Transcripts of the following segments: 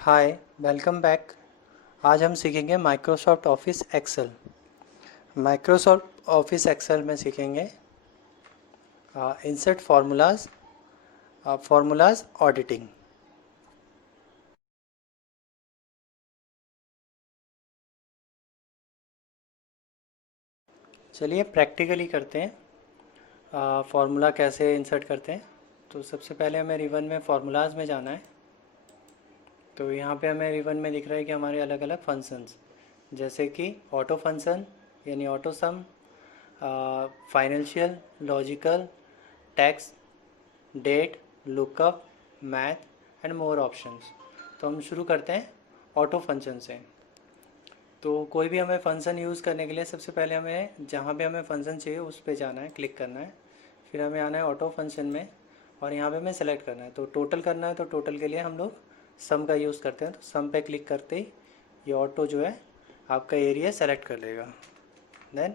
हाय, welcome back. आज हम सीखेंगे Microsoft Office Excel. Microsoft Office Excel में सीखेंगे इंसर्ट फार्मूलाज, फार्मूलाज ऑडिटिंग। चलिए प्रैक्टिकली करते हैं फार्मूला कैसे इंसर्ट करते हैं। तो सबसे पहले हमें रिबन में फार्मूलाज में जाना है। तो यहाँ पे हमें रिबन में दिख रहा है कि हमारे अलग अलग फंक्शंस, जैसे कि ऑटो फंक्शन यानी auto sum, financial, logical, text, date, lookup, math and more options. तो हम शुरू करते हैं ऑटो फंक्शन से। तो कोई भी हमें फंक्शन यूज़ करने के लिए सबसे पहले हमें जहाँ पे हमें फंक्शन चाहिए उस पे जाना है, क्लिक करना है। फिर हमें आना है ऑटो फंक्शन में और यहाँ पे हमें सेलेक्ट करना है। तो टोटल करना है, तो टोटल के लिए हम लोग सम का यूज़ करते हैं। तो सम पे क्लिक करते ही ये ऑटो जो है आपका एरिया सेलेक्ट कर लेगा। देन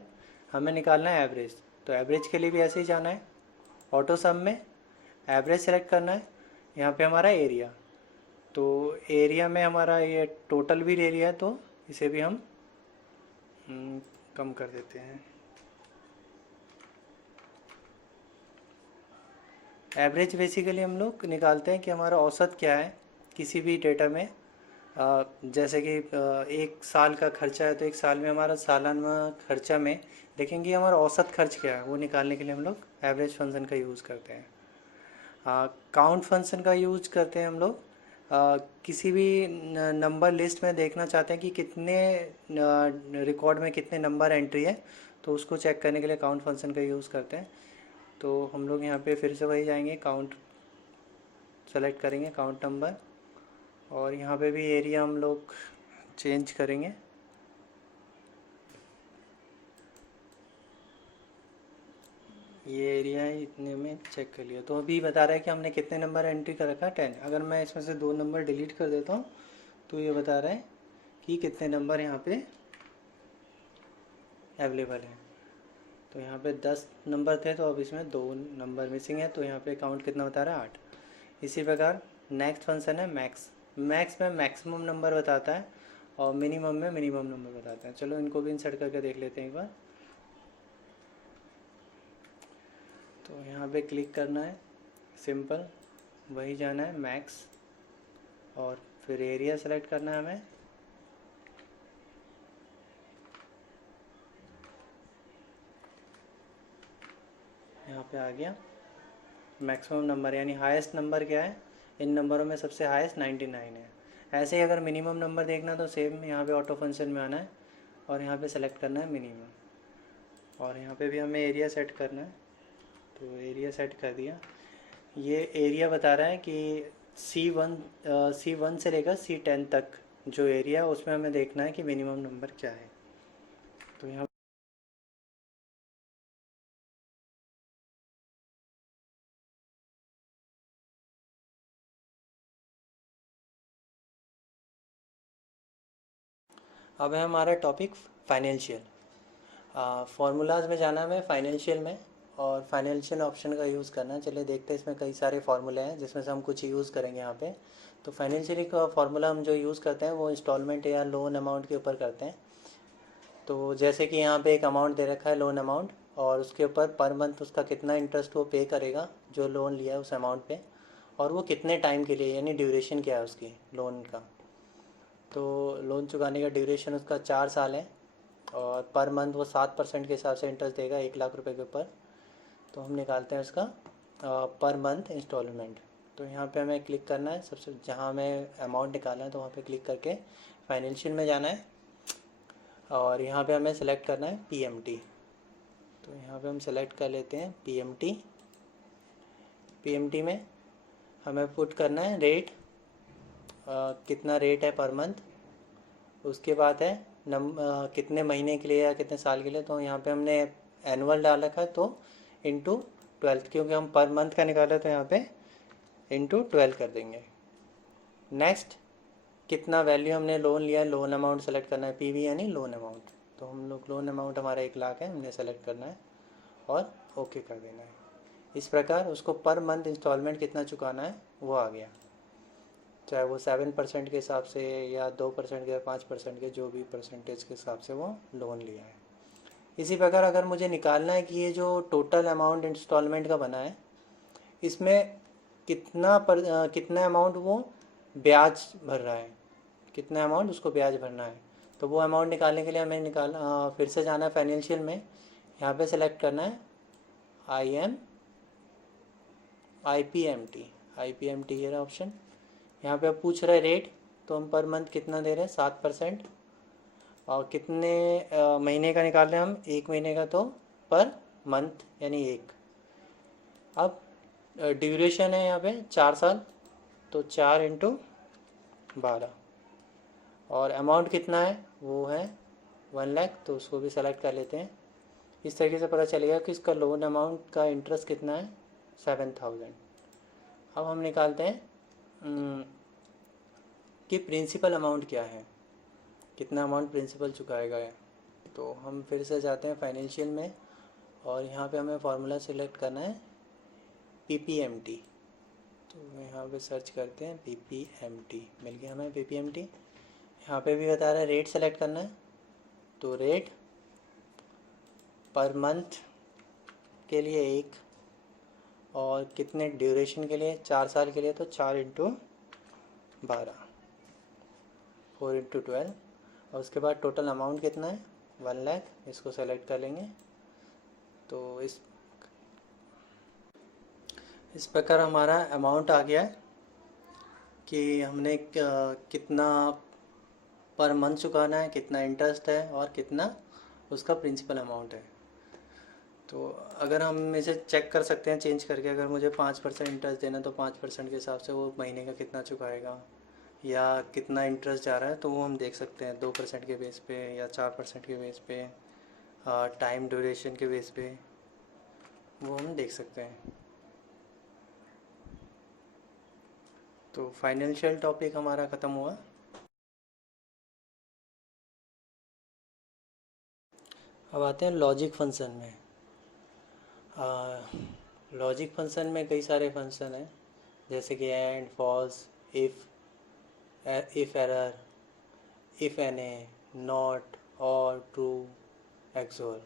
हमें निकालना है एवरेज। तो एवरेज के लिए भी ऐसे ही जाना है, ऑटो सम में एवरेज सेलेक्ट करना है। यहाँ पे हमारा एरिया, तो एरिया में हमारा ये टोटल भी एरिया है, तो इसे भी हम कम कर देते हैं। एवरेज बेसिकली हम लोग निकालते हैं कि हमारा औसत क्या है किसी भी डेटा में। जैसे कि एक साल का खर्चा है, तो एक साल में हमारा सालाना खर्चा में देखेंगे हमारा औसत खर्च क्या है, वो निकालने के लिए हम लोग एवरेज फंक्शन का यूज़ करते हैं। काउंट फंक्शन का यूज करते हैं हम लोग। किसी भी नंबर लिस्ट में देखना चाहते हैं कि कितने रिकॉर्ड में कितने नंबर एंट्री है, तो उसको चेक करने के लिए काउंट फंक्शन का यूज़ करते हैं। तो हम लोग यहाँ पे फिर से वही जाएंगे, काउंट सेलेक्ट करेंगे, काउंट नंबर, और यहाँ पे भी एरिया हम लोग चेंज करेंगे। ये एरिया है, इतने में चेक कर लिया। तो अभी बता रहा है कि हमने कितने नंबर एंट्री कर रखा है, 10। अगर मैं इसमें से 2 नंबर डिलीट कर देता हूँ तो ये बता रहा है कि कितने नंबर यहाँ पे अवेलेबल हैं। तो यहाँ पे 10 नंबर थे, तो अब इसमें 2 नंबर मिसिंग है, तो यहाँ पे काउंट कितना बता रहा है, 8। इसी प्रकार नेक्स्ट फंक्शन है मैक्स। मैक्स में मैक्सिमम नंबर बताता है और मिनिमम में मिनिमम नंबर बताता है। चलो इनको भी इंसर्ट करके देख लेते हैं एक बार। तो यहाँ पे क्लिक करना है, सिंपल वही जाना है मैक्स, और फिर एरिया सेलेक्ट करना है हमें। यहाँ पे आ गया मैक्सिमम नंबर, यानी हाईएस्ट नंबर क्या है, इन नंबरों में सबसे हाईएस्ट 99 है। ऐसे ही अगर मिनिमम नंबर देखना तो सेम यहाँ पे ऑटो फंक्शन में आना है और यहाँ पे सेलेक्ट करना है मिनिमम, और यहाँ पे भी हमें एरिया सेट करना है। तो एरिया सेट कर दिया। ये एरिया बता रहा है कि C1 से लेकर C10 तक जो एरिया है उसमें हमें देखना है कि मिनिमम नंबर क्या है। तो यहाँ अब है हमारा टॉपिक फाइनेंशियल। फार्मूलाज में जाना है हमें, फाइनेंशियल में, और फाइनेंशियल ऑप्शन का यूज़ करना है। चलिए देखते हैं, इसमें कई सारे फार्मूले हैं जिसमें से हम कुछ यूज़ करेंगे यहाँ पे। तो फाइनेंशियली का फार्मूला हम जो यूज़ करते हैं वो इंस्टॉलमेंट या लोन अमाउंट के ऊपर करते हैं। तो जैसे कि यहाँ पे एक अमाउंट दे रखा है लोन अमाउंट, और उसके ऊपर पर मंथ उसका कितना इंटरेस्ट वो पे करेगा जो लोन लिया है उस अमाउंट पे, और वो कितने टाइम के लिए, यानी ड्यूरेशन क्या है उसकी लोन का। तो लोन चुकाने का ड्यूरेशन उसका 4 साल है, और पर मंथ वो 7% के हिसाब से इंटरेस्ट देगा 1 लाख रुपए के ऊपर। तो हम निकालते हैं उसका पर मंथ इंस्टॉलमेंट। तो यहाँ पे हमें क्लिक करना है, सबसे जहाँ हमें अमाउंट निकालना है तो वहाँ पे क्लिक करके फाइनेंशियल में जाना है, और यहाँ पे हमें सेलेक्ट करना है पीएमटी। तो यहाँ पे हम सेलेक्ट कर लेते हैं पीएमटी। पीएमटी में हमें पुट करना है रेट, कितना रेट है पर मंथ। उसके बाद है कितने महीने के लिए या कितने साल के लिए। तो यहाँ पे हमने एनुअल डाल रखा है, तो इंटू 12, क्योंकि हम पर मंथ का निकाला तो यहाँ पे इंटू 12 कर देंगे। नेक्स्ट, कितना वैल्यू हमने लोन लिया है, लोन अमाउंट सेलेक्ट करना है, पीवी यानी लोन अमाउंट। तो हम लोग लोन अमाउंट हमारा 1 लाख है, हमने सेलेक्ट करना है और ओके कर देना है। इस प्रकार उसको पर मंथ इंस्टॉलमेंट कितना चुकाना है वो आ गया। चाहे वो 7% के हिसाब से या 2% के 5% के, जो भी परसेंटेज के हिसाब से वो लोन लिया है। इसी प्रकार अगर मुझे निकालना है कि ये जो टोटल अमाउंट इंस्टॉलमेंट का बना है, इसमें कितना अमाउंट वो ब्याज भर रहा है, कितना अमाउंट उसको ब्याज भरना है। तो वो अमाउंट निकालने के लिए हमें फिर से जाना है फाइनेंशियल में। यहाँ पे सेलेक्ट करना है आई पी एम टी ये रहा ऑप्शन। यहाँ पे अब पूछ रहा है रेट, तो हम पर मंथ कितना दे रहे हैं, 7%। और कितने महीने का निकाल रहे हैं हम, 1 महीने का, तो पर मंथ यानी 1। अब ड्यूरेशन है यहाँ पे 4 साल, तो 4 × 12। और अमाउंट कितना है, वो है 1 लाख, तो उसको भी सेलेक्ट कर लेते हैं। इस तरीके से पता चलेगा कि इसका लोन अमाउंट का इंटरेस्ट कितना है, 7,000। अब हम निकालते हैं कि प्रिंसिपल अमाउंट क्या है, कितना अमाउंट प्रिंसिपल चुकाएगा है। तो हम फिर से जाते हैं फाइनेंशियल में, और यहाँ पे हमें फार्मूला सिलेक्ट करना है PPMT। तो यहाँ पे सर्च करते हैं PPMT, मिल गया हमें PPMT। यहाँ पे भी बता रहा है रेट सेलेक्ट करना है, तो रेट पर मंथ के लिए 1, और कितने ड्यूरेशन के लिए, 4 साल के लिए, तो 4 × 12, 4 × 12। और उसके बाद टोटल अमाउंट कितना है, 1 लाख, इसको सेलेक्ट कर लेंगे। तो इस प्रकार हमारा अमाउंट आ गया है कि हमने कितना पर मंथ चुकाना है, कितना इंटरेस्ट है, और कितना उसका प्रिंसिपल अमाउंट है। तो अगर हम इसे चेक कर सकते हैं चेंज करके, अगर मुझे 5% इंटरेस्ट देना, तो 5% के हिसाब से वो महीने का कितना चुकाएगा, या कितना इंटरेस्ट जा रहा है, तो वो हम देख सकते हैं 2% के बेस पे या 4% के बेस पे, टाइम ड्यूरेशन के बेस पे, वो हम देख सकते हैं। तो फाइनेंशियल टॉपिक हमारा ख़त्म हुआ। अब आते हैं लॉजिक फंक्शन में। लॉजिक फंक्शन में कई सारे फंक्शन हैं, जैसे कि and, false, if error, if N A, not, or, true, XOR.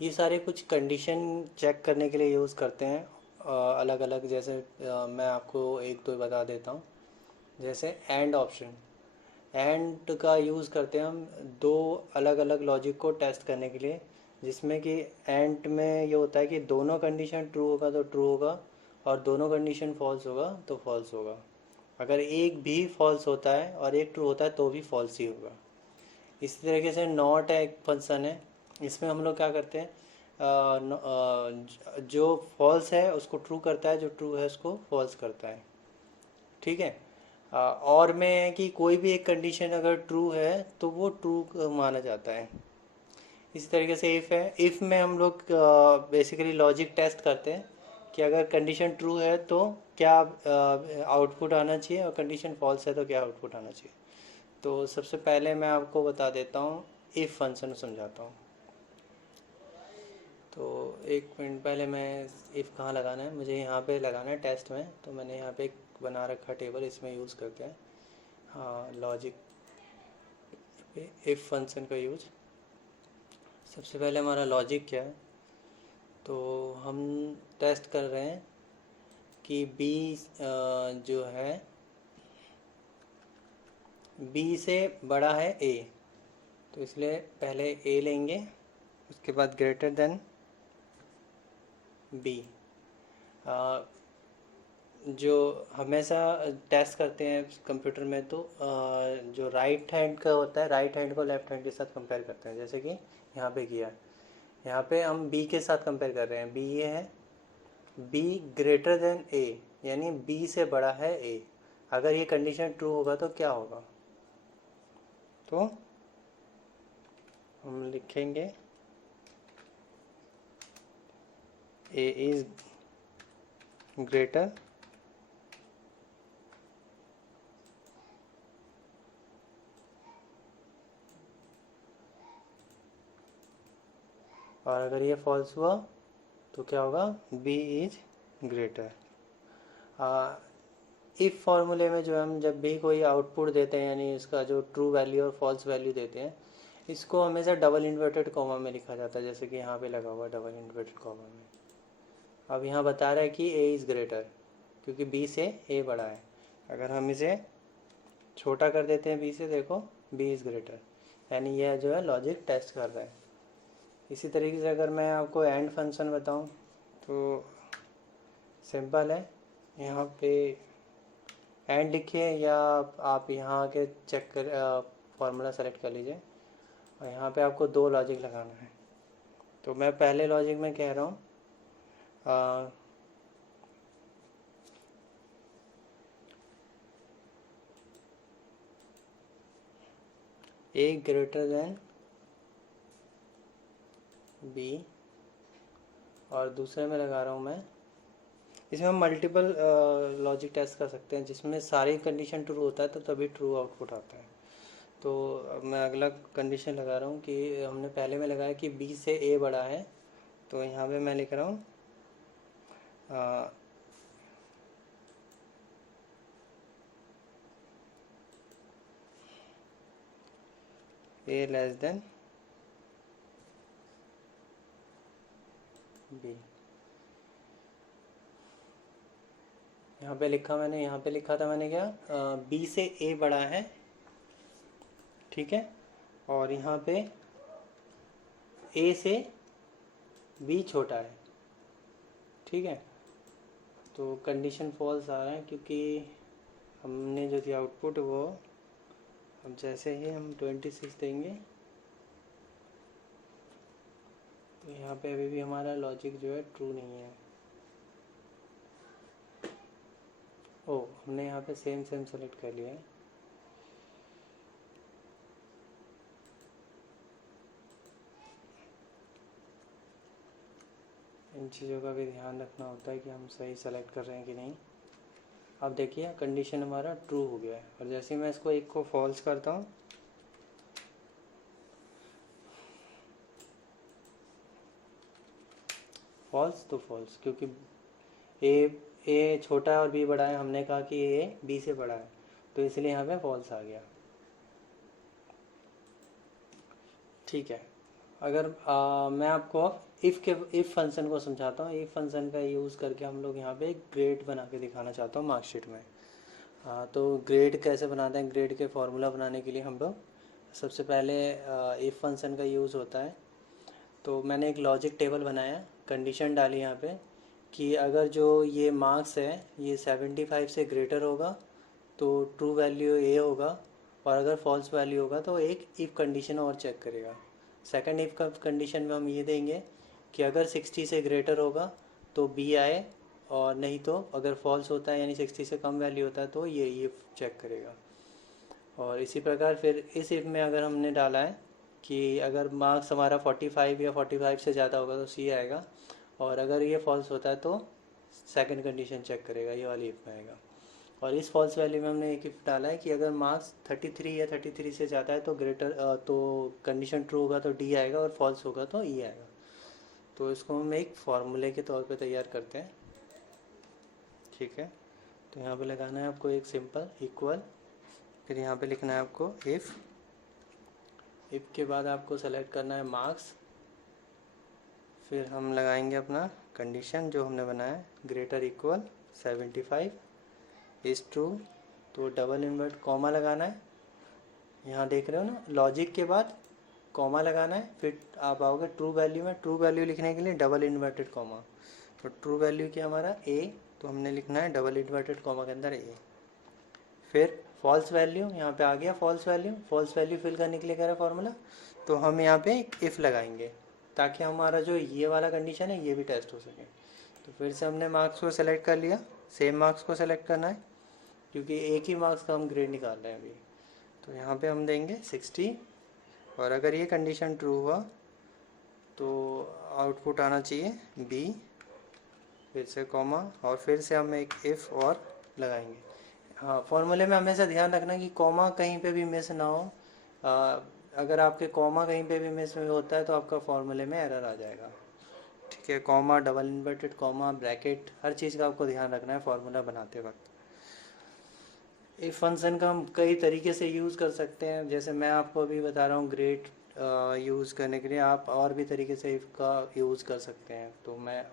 ये सारे कुछ कंडीशन चेक करने के लिए यूज़ करते हैं अलग अलग। जैसे मैं आपको एक दो बता देता हूँ। जैसे एंड ऑप्शन, एंड का यूज़ करते हैं हम दो अलग अलग लॉजिक को टेस्ट करने के लिए, जिसमें कि एंड में ये होता है कि दोनों कंडीशन ट्रू होगा तो ट्रू होगा, और दोनों कंडीशन फॉल्स होगा तो फॉल्स होगा। अगर एक भी फॉल्स होता है और एक ट्रू होता है तो भी फॉल्स ही होगा। इसी तरीके से नॉट है, एक फंक्शन है। इसमें हम लोग क्या करते हैं, जो फॉल्स है उसको ट्रू करता है, जो ट्रू है उसको फॉल्स करता है। ठीक है। और में है कि कोई भी एक कंडीशन अगर ट्रू है तो वो ट्रू माना जाता है। इसी तरीके से इफ़ है, इफ़ में हम लोग बेसिकली लॉजिक टेस्ट करते हैं कि अगर कंडीशन ट्रू है तो क्या आउटपुट आना चाहिए, और कंडीशन फॉल्स है तो क्या आउटपुट आना चाहिए। तो सबसे पहले मैं आपको बता देता हूँ, इफ़ फंक्शन समझाता हूँ। तो एक मिनट पहले मैं इफ़ कहाँ लगाना है, मुझे यहाँ पे लगाना है टेस्ट में। तो मैंने यहाँ पे एक बना रखा टेबल, इसमें यूज़ करते हैं हाँ लॉजिक पे इफ़ फंक्शन का यूज। सबसे पहले हमारा लॉजिक क्या है, तो हम टेस्ट कर रहे हैं कि बी जो है बी से बड़ा है ए, तो इसलिए पहले ए लेंगे, उसके बाद ग्रेटर देन बी। जो हमेशा टेस्ट करते हैं कंप्यूटर में, तो जो राइट हैंड का होता है, राइट हैंड को लेफ्ट हैंड के साथ कंपेयर करते हैं। जैसे कि यहाँ पे किया, यहाँ पे हम बी के साथ कंपेयर कर रहे हैं। बी ये है, बी ग्रेटर देन ए, यानी बी से बड़ा है ए। अगर ये कंडीशन ट्रू होगा तो क्या होगा, तो हम लिखेंगे ए इज़ ग्रेटर और अगर ये फॉल्स हुआ तो क्या होगा, बी इज ग्रेटर। इफ़ फार्मूले में जो हम जब भी कोई आउटपुट देते हैं, यानी इसका जो ट्रू वैल्यू और फॉल्स वैल्यू देते हैं, इसको हमेशा डबल इन्वर्टेड कॉमा में लिखा जाता है, जैसे कि यहाँ पे लगा हुआ डबल इन्वर्टेड कॉमा में। अब यहाँ बता रहा है कि ए इज़ ग्रेटर, क्योंकि बी से ए बड़ा है। अगर हम इसे छोटा कर देते हैं बी से, देखो बी इज़ ग्रेटर, यानी यह जो है लॉजिक टेस्ट कर रहा है। इसी तरीके से अगर मैं आपको एंड फंक्शन बताऊं तो सिंपल है, यहाँ पे एंड लिखिए या आप यहाँ के चेक कर फार्मूला सेलेक्ट कर लीजिए, और यहाँ पे आपको दो लॉजिक लगाना है। तो मैं पहले लॉजिक में कह रहा हूँ ए ग्रेटर देन बी, और दूसरे में लगा रहा हूँ मैं, इसमें हम मल्टीपल लॉजिक टेस्ट कर सकते हैं, जिसमें सारी कंडीशन ट्रू होता है तो तभी ट्रू आउटपुट आता है। तो अब मैं अगला कंडीशन लगा रहा हूँ कि हमने पहले में लगाया कि बी से ए बड़ा है, तो यहाँ पे मैं लिख रहा हूँ ए लेस देन बी। यहाँ पे लिखा मैंने, यहाँ पे लिखा था मैंने क्या, बी से ए बड़ा है, ठीक है, और यहाँ पे ए से बी छोटा है, ठीक है। तो कंडीशन फॉल्स आ रहा है, क्योंकि हमने जो दिया आउटपुट वो, अब जैसे ही हम 26 देंगे तो यहाँ पे अभी भी हमारा लॉजिक जो है ट्रू नहीं है। ओ, हमने यहाँ पे सेम सेलेक्ट कर लिया है। इन चीज़ों का भी ध्यान रखना होता है कि हम सही सेलेक्ट कर रहे हैं कि नहीं। अब देखिए कंडीशन हमारा ट्रू हो गया है, और जैसे मैं इसको एक को फॉल्स करता हूँ, फॉल्स तो फॉल्स, क्योंकि ए छोटा है और बी बड़ा है, हमने कहा कि ए बी से बड़ा है, तो इसलिए यहाँ पे फॉल्स आ गया, ठीक है। अगर मैं आपको इफ़ फंक्शन को समझाता हूँ, इफ़ फंक्शन का यूज़ करके हम लोग यहाँ पे एक ग्रेड बना के दिखाना चाहता हूँ मार्कशीट में। तो ग्रेड कैसे बनाते हैं, ग्रेड के फॉर्मूला बनाने के लिए हम लोग सबसे पहले इफ़ फंक्शन का यूज़ होता है। तो मैंने एक लॉजिक टेबल बनाया, कंडीशन डाली यहाँ पे कि अगर जो ये मार्क्स है ये 75 से ग्रेटर होगा तो ट्रू वैल्यू ए होगा, और अगर फॉल्स वैल्यू होगा तो एक इफ़ कंडीशन और चेक करेगा। सेकंड इफ़ कंडीशन में हम ये देंगे कि अगर 60 से ग्रेटर होगा तो बी आए, और नहीं तो अगर फॉल्स होता है यानी 60 से कम वैल्यू होता है तो ये इफ़ चेक करेगा। और इसी प्रकार फिर इस इफ़ में अगर हमने डाला है कि अगर मार्क्स हमारा 45 या 45 से ज़्यादा होगा तो सी आएगा, और अगर ये फॉल्स होता है तो सेकंड कंडीशन चेक करेगा, ये वाली इफ़ में आएगा। और इस फॉल्स वैल्यू में हमने एक इफ़ डाला है कि अगर मार्क्स 33 या 33 से ज़्यादा है तो तो कंडीशन ट्रू होगा तो डी आएगा, और फॉल्स होगा तो ई आएगा। तो इसको हम एक फार्मूले के तौर पे तैयार करते हैं, ठीक है। तो यहाँ पे लगाना है आपको एक सिंपल इक्वल, फिर यहाँ पे लिखना है आपको इफ़ के बाद आपको सेलेक्ट करना है मार्क्स, फिर हम लगाएंगे अपना कंडीशन जो हमने बनाया है, ग्रेटर इक्वल 75 इज़ ट्रू, तो डबल इन्वर्ट कॉमा लगाना है। यहाँ देख रहे हो ना, लॉजिक के बाद कॉमा लगाना है, फिर आप आओगे ट्रू वैल्यू में, ट्रू वैल्यू लिखने के लिए डबल इन्वर्टेड कॉमा। तो ट्रू वैल्यू क्या हमारा ए, तो हमने लिखना है डबल इन्वर्टेड कॉमा के अंदर ए। फिर फॉल्स वैल्यू, यहाँ पे आ गया फॉल्स वैल्यू फिल करने के लिए कह रहा है फार्मूला, तो हम यहाँ पे एक इफ़ लगाएंगे ताकि हमारा जो ये वाला कंडीशन है ये भी टेस्ट हो सके। तो फिर से हमने मार्क्स को सेलेक्ट कर लिया, सेम मार्क्स को सेलेक्ट करना है क्योंकि एक ही मार्क्स का हम ग्रेड निकाल रहे हैं अभी। तो यहाँ पे हम देंगे 60, और अगर ये कंडीशन ट्रू हुआ तो आउटपुट आना चाहिए बी, फिर से कॉमा, और फिर से हम एक इफ़ और लगाएंगे। हाँ, फॉर्मूले में हमेशा ध्यान रखना कि कॉमा कहीं पे भी मिस ना हो। अगर आपके कॉमा कहीं पे भी मिस होता है तो आपका फॉर्मूले में एरर आ जाएगा, ठीक है। Comma, double inverted comma, bracket, हर चीज़ का आपको ध्यान रखना है फार्मूला बनाते वक्त। इफ फंक्शन का हम कई तरीके से यूज़ कर सकते हैं, जैसे मैं आपको अभी बता रहा हूँ ग्रेट यूज़ करने के लिए, आप और भी तरीके से इफ का यूज़ कर सकते हैं। तो मैं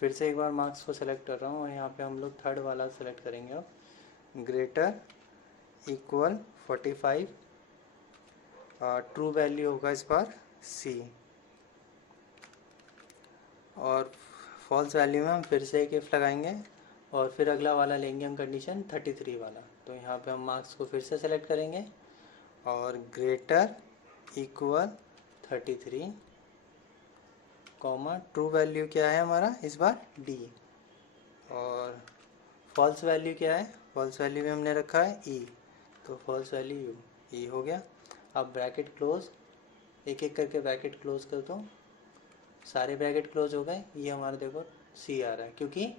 फिर से एक बार मार्क्स को सेलेक्ट कर रहा हूँ और यहाँ पे हम लोग थर्ड वाला सेलेक्ट करेंगे अब, ग्रेटर इक्वल 45, ट्रू वैल्यू होगा इस बार सी, और फॉल्स वैल्यू में हम फिर से एक इफ लगाएंगे और फिर अगला वाला लेंगे हम कंडीशन 33 वाला। तो यहाँ पे हम मार्क्स को फिर से सेलेक्ट करेंगे और greater equal 33 comma true value क्या है हमारा इस बार डी, और फॉल्स वैल्यू क्या है, फॉल्स वैल्यू में हमने रखा है ई, तो फॉल्स वैल्यू यू, ई हो गया। अब ब्रैकेट क्लोज, एक एक करके ब्रैकेट क्लोज कर दो, सारे ब्रैकेट क्लोज हो गए। ये हमारा देखो सी आ रहा है क्योंकि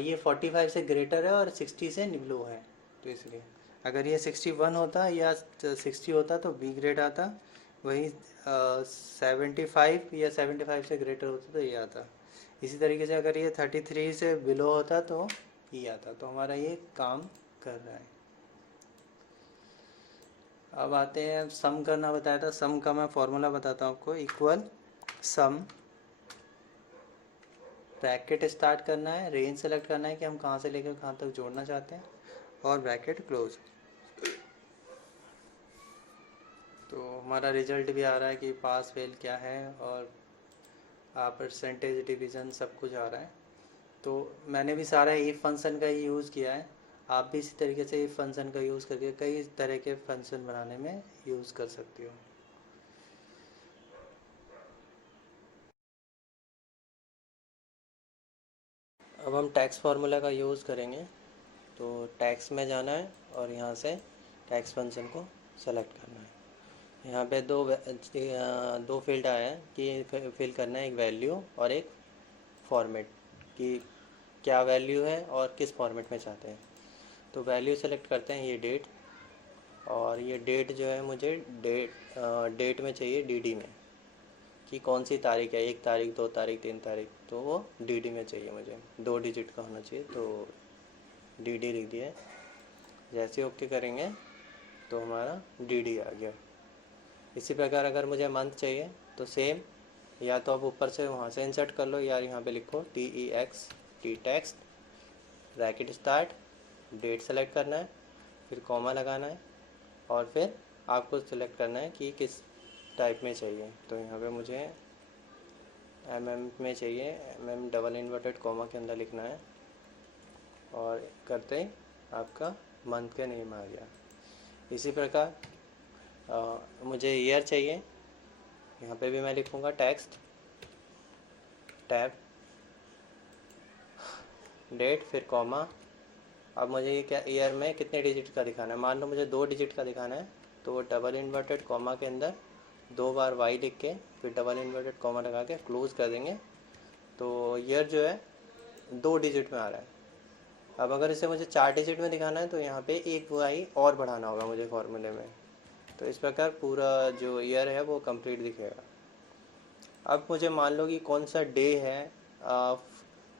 ये 45 से ग्रेटर है और 60 से लो है, तो इसलिए अगर ये 61 होता या 60 होता तो बी ग्रेड आता, वही 75 या 75 से ग्रेटर होता तो ये आता। इसी तरीके से अगर ये 33 से बिलो होता तो ये आता। तो हमारा ये काम कर रहा है। अब आते हैं, सम करना बताया था, सम का मैं फॉर्मूला बताता हूँ आपको। इक्वल सम, ब्रैकेट स्टार्ट करना है, रेंज सेलेक्ट करना है कि हम कहाँ से लेकर कहाँ तक जोड़ना चाहते हैं, और ब्रैकेट क्लोज। तो हमारा रिजल्ट भी आ रहा है कि पास फेल क्या है, और परसेंटेज डिवीज़न सब कुछ आ रहा है। तो मैंने भी सारा इफ फंक्शन का ही यूज़ किया है, आप भी इसी तरीके से इफ फंक्शन का यूज़ करके कई तरह के फंक्शन बनाने में यूज़ कर सकती हो। अब हम टैक्स फार्मूला का यूज़ करेंगे। तो टैक्स में जाना है और यहाँ से टैक्स फंक्शन को सेलेक्ट करना है। यहाँ पे दो फील्ड आया है कि फिल करना है, एक वैल्यू और एक फॉर्मेट, कि क्या वैल्यू है और किस फॉर्मेट में चाहते हैं। तो वैल्यू सेलेक्ट करते हैं, ये डेट, और ये डेट जो है मुझे डेट में चाहिए डीडी में, कि कौन सी तारीख है, 1 तारीख, 2 तारीख, 3 तारीख, तो वो डीडी में चाहिए मुझे, 2 डिजिट का होना चाहिए। तो डीडी लिख दिया है। जैसे ओके करेंगे तो हमारा डीडी आ गया। इसी प्रकार अगर मुझे मंथ चाहिए तो सेम, या तो आप ऊपर से वहाँ से इंसर्ट कर लो, या यहाँ पे लिखो TEXT text, bracket start, date select करना है, फिर कॉमा लगाना है, और फिर आपको सेलेक्ट करना है कि किस टाइप में चाहिए। तो यहाँ पे मुझे में चाहिए, डबल इन्वर्टेड कॉमा के अंदर लिखना है, और करते ही आपका मंथ का नेम आ गया। इसी प्रकार मुझे ईयर चाहिए, यहाँ पे भी मैं लिखूँगा टेक्स्ट, टैब, डेट, फिर कॉमा। अब मुझे ये क्या ईयर में कितने डिजिट का दिखाना है, मान लो मुझे 2 डिजिट का दिखाना है, तो डबल इन्वर्टेड कॉमा के अंदर 2 बार वाई लिख के फिर डबल इन्वर्टेड कॉमा लगा के क्लोज कर देंगे। तो ईयर जो है 2 डिजिट में आ रहा है। अब अगर इसे मुझे 4 डिजिट में दिखाना है तो यहाँ पे एक वाई और बढ़ाना होगा मुझे फॉर्मूले में। तो इस प्रकार पूरा जो ईयर है वो कंप्लीट दिखेगा। अब मुझे मान लो कि कौन सा डे है,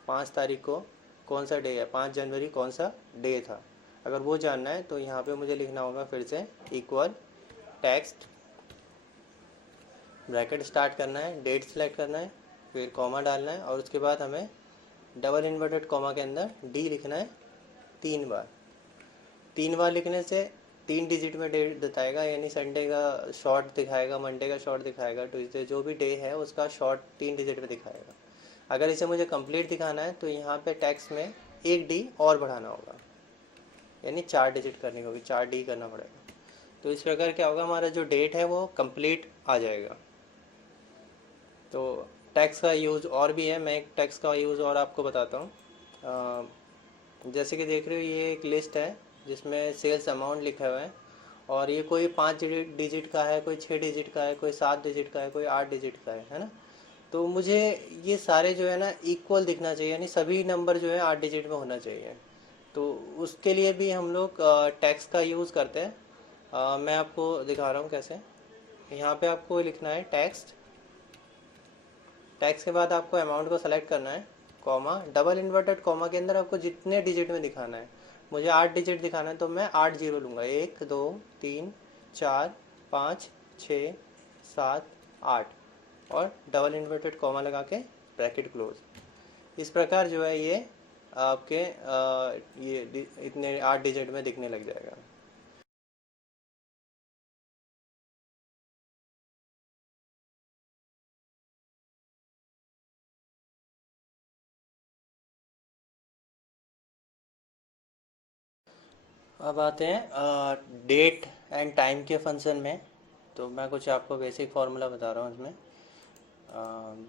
5 तारीख को कौन सा डे है, 5 जनवरी कौन सा डे था, अगर वो जानना है तो यहाँ पे मुझे लिखना होगा फिर से इक्वल टेक्स्ट, ब्रैकेट स्टार्ट करना है, डेट सेलेक्ट करना है, फिर कॉमा डालना है, और उसके बाद हमें डबल इन्वर्टेड कॉमा के अंदर डी लिखना है 3 बार। 3 बार लिखने से 3 डिजिट में डेट बताएगा, यानी संडे का शॉर्ट दिखाएगा, मंडे का शॉर्ट दिखाएगा, ट्यूसडे जो भी डे है उसका शॉर्ट 3 डिजिट में दिखाएगा। अगर इसे मुझे कंप्लीट दिखाना है तो यहाँ पे टैक्स में एक डी और बढ़ाना होगा, यानी 4 डिजिट करनी होगी, 4D करना पड़ेगा। तो इस प्रकार क्या होगा, हमारा जो डेट है वो कंप्लीट आ जाएगा। तो टैक्स का यूज़ और भी है, मैं एक टैक्स का यूज़ और आपको बताता हूँ। जैसे कि देख रहे हो ये एक लिस्ट है जिसमें सेल्स अमाउंट लिखा हुआ है, और ये कोई 5 डिजिट का है, कोई 6 डिजिट का है, कोई 7 डिजिट का है, कोई 8 डिजिट का है ना। तो मुझे ये सारे जो है ना इक्वल दिखना चाहिए, यानी सभी नंबर जो है 8 डिजिट में होना चाहिए। तो उसके लिए भी हम लोग टैक्स का यूज़ करते हैं। मैं आपको दिखा रहा हूँ कैसे। यहाँ पे आपको लिखना है टैक्स, टैक्स के बाद आपको अमाउंट को सेलेक्ट करना है, कॉमा, डबल इन्वर्टेड कॉमा के अंदर आपको जितने डिजिट में दिखाना है, मुझे 8 डिजिट दिखाना है तो मैं 8 जीरो लूँगा, 1 2 3 4 5 6 7 8 और डबल इन्वर्टेड कॉमा लगा के ब्रैकेट क्लोज। इस प्रकार जो है ये आपके ये इतने 8 डिजिट में दिखने लग जाएगा। अब आते हैं डेट एंड टाइम के फंक्शन में। तो मैं कुछ आपको बेसिक फार्मूला बता रहा हूँ इसमें।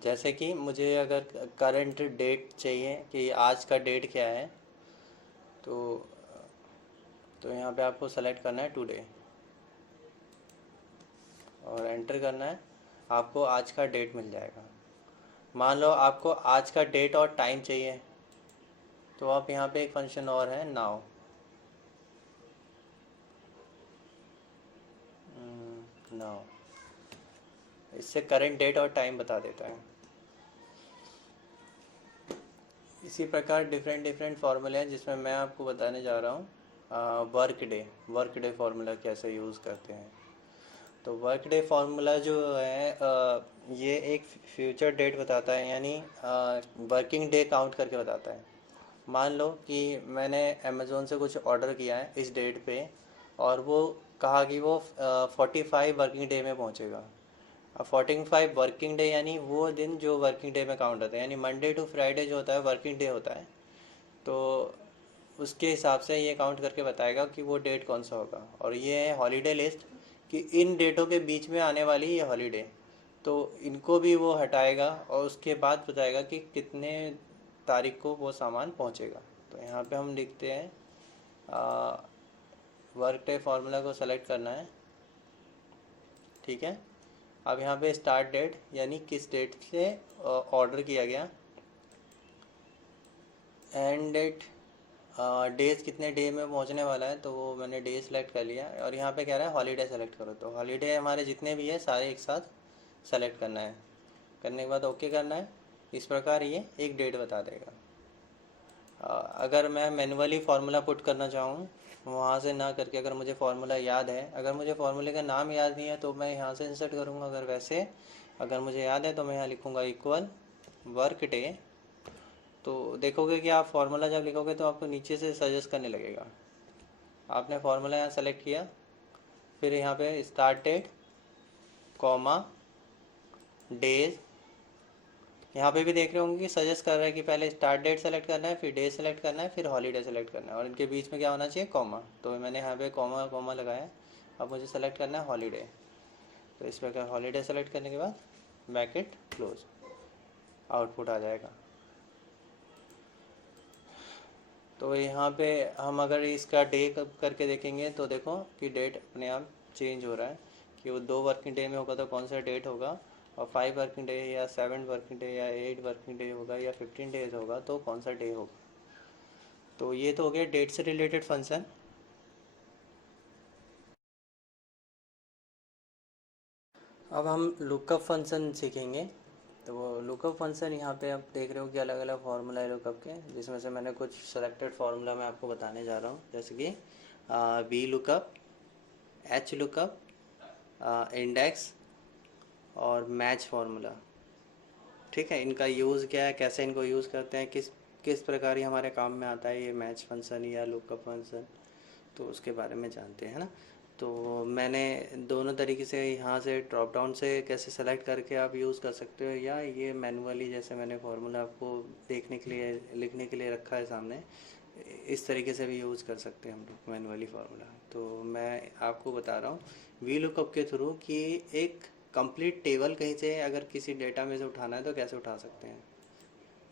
जैसे कि मुझे अगर करंट डेट चाहिए कि आज का डेट क्या है, तो यहाँ पे आपको सेलेक्ट करना है टुडे और एंटर करना है, आपको आज का डेट मिल जाएगा। मान लो आपको आज का डेट और टाइम चाहिए, तो आप यहाँ पे एक फंक्शन और है नाउ, नाउ इससे करंट डेट और टाइम बता देता है। इसी प्रकार डिफरेंट डिफरेंट फार्मूले हैं जिसमें मैं आपको बताने जा रहा हूँ वर्क डे फार्मूला कैसे यूज़ करते हैं। तो वर्क डे फार्मूला जो है ये एक फ्यूचर डेट बताता है, यानी वर्किंग डे काउंट करके बताता है। मान लो कि मैंने अमेज़ोन से कुछ ऑर्डर किया है इस डेट पे और वो कहा कि वो 45 वर्किंग डे में पहुँचेगा। अब 45 वर्किंग डे यानी वो दिन जो वर्किंग डे में काउंट होता है, यानी मंडे टू फ्राइडे जो होता है वर्किंग डे होता है। तो उसके हिसाब से ये काउंट करके बताएगा कि वो डेट कौन सा होगा। और ये है हॉलीडे लिस्ट कि इन डेटों के बीच में आने वाली ये हॉलीडे, तो इनको भी वो हटाएगा और उसके बाद बताएगा कि कितने तारीख को वो सामान पहुंचेगा। तो यहाँ पे हम लिखते हैं वर्क डे फार्मूला को सेलेक्ट करना है, ठीक है। अब यहाँ पे स्टार्ट डेट यानी किस डेट से ऑर्डर किया गया, एंड डेट डेज कितने डे में पहुंचने वाला है, तो वो मैंने डे सेलेक्ट कर लिया। और यहाँ पे कह रहा है हॉलीडे सेलेक्ट करो, तो हॉलीडे हमारे जितने भी है सारे एक साथ सेलेक्ट करना है। करने के बाद ओके करना है। इस प्रकार ये एक डेट बता देगा। अगर मैं मैनुअली फार्मूला पुट करना चाहूँ वहाँ से ना करके, अगर मुझे फार्मूला याद है, अगर मुझे फार्मूले का नाम याद नहीं है तो मैं यहाँ से इंसर्ट करूँगा। अगर मुझे याद है तो मैं यहाँ लिखूँगा इक्वल वर्क डे। तो देखोगे कि आप फार्मूला जब लिखोगे तो आपको नीचे से सजेस्ट करने लगेगा। आपने फार्मूला यहाँ सेलेक्ट किया, फिर यहाँ पे स्टार्ट डेट कॉमा डेज, यहाँ पे भी देख रहे होंगे कि सजेस्ट कर रहा है कि पहले स्टार्ट डेट सेलेक्ट करना है, फिर डे सेलेक्ट करना है, फिर हॉलीडे सेलेक्ट करना है, और इनके बीच में क्या होना चाहिए, कॉमा। तो मैंने यहाँ पे कॉमा कॉमा लगाया। अब मुझे सेलेक्ट करना है हॉलीडे, तो इस प्रकार हॉलीडे सेलेक्ट करने के बाद ब्रैकेट क्लोज, आउटपुट आ जाएगा। तो यहाँ पे हम अगर इसका डे करके देखेंगे तो देखो कि डेट अपने आप चेंज हो रहा है कि वो 2 वर्किंग डे में होगा तो कौन सा डेट होगा, और 5 वर्किंग डे या 7 वर्किंग डे या 8 वर्किंग डे होगा या 15 डेज होगा तो कौन सा डे होगा। तो ये तो हो गया डेट से रिलेटेड फंक्शन। अब हम लुकअप फंक्शन सीखेंगे। तो वो लुकअप फंक्शन यहाँ पे आप देख रहे हो कि अलग अलग फार्मूला है लुकअप के, जिसमें से मैंने कुछ सेलेक्टेड फार्मूला मैं आपको बताने जा रहा हूँ। जैसे कि B lookup, H lookup, index और मैच फार्मूला। ठीक है, इनका यूज़ क्या है, कैसे इनको यूज़ करते हैं, किस किस प्रकार ये हमारे काम में आता है ये मैच फंक्शन या लुकअप फंक्शन, तो उसके बारे में जानते हैं ना। तो मैंने दोनों तरीके से यहाँ से ड्रॉप डाउन से कैसे सेलेक्ट करके आप यूज़ कर सकते हो, या ये मैनुअली जैसे मैंने फार्मूला आपको देखने के लिए लिखने के लिए रखा है सामने, इस तरीके से भी यूज़ कर सकते हैं हम लोग मैनुअली फार्मूला। तो मैं आपको बता रहा हूँ वी लुकअप के थ्रू कि एक कंप्लीट टेबल कहीं से अगर किसी डेटा में से उठाना है तो कैसे उठा सकते हैं,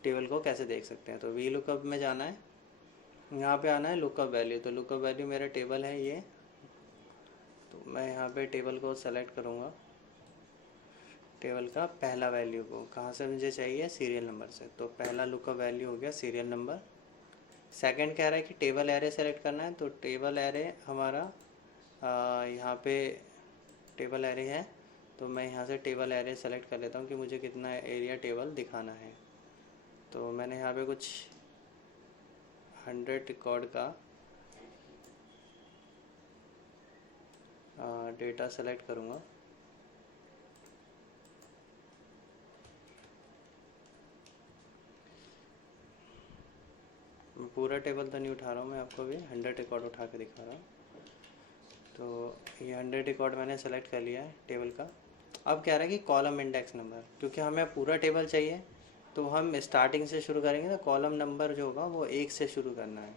टेबल को कैसे देख सकते हैं। तो वी लुकअप में जाना है, यहाँ पे आना है लुकअप वैल्यू। तो लुकअप वैल्यू मेरा टेबल है ये, तो मैं यहाँ पे टेबल को सेलेक्ट करूँगा। टेबल का पहला वैल्यू को कहाँ से मुझे चाहिए, सीरियल नंबर से। तो पहला लुकअप वैल्यू हो गया सीरियल नंबर। सेकंड कह रहा है कि टेबल एरे सेलेक्ट करना है, तो टेबल एरे हमारा यहाँ पे टेबल एरे है, तो मैं यहाँ से टेबल एरे सेलेक्ट कर लेता हूँ कि मुझे कितना एरिया टेबल दिखाना है। तो मैंने यहाँ पे कुछ 100 रिकॉर्ड का डेटा सेलेक्ट करूँगा। मैं पूरा टेबल तो नहीं उठा रहा हूँ, मैं आपको भी 100 रिकॉर्ड उठा के दिखा रहा हूँ। तो ये 100 रिकॉर्ड मैंने सेलेक्ट कर लिया है टेबल का। अब कह रहा है कि कॉलम इंडेक्स नंबर, क्योंकि हमें पूरा टेबल चाहिए तो हम स्टार्टिंग से शुरू करेंगे, तो कॉलम नंबर जो होगा वो 1 से शुरू करना है।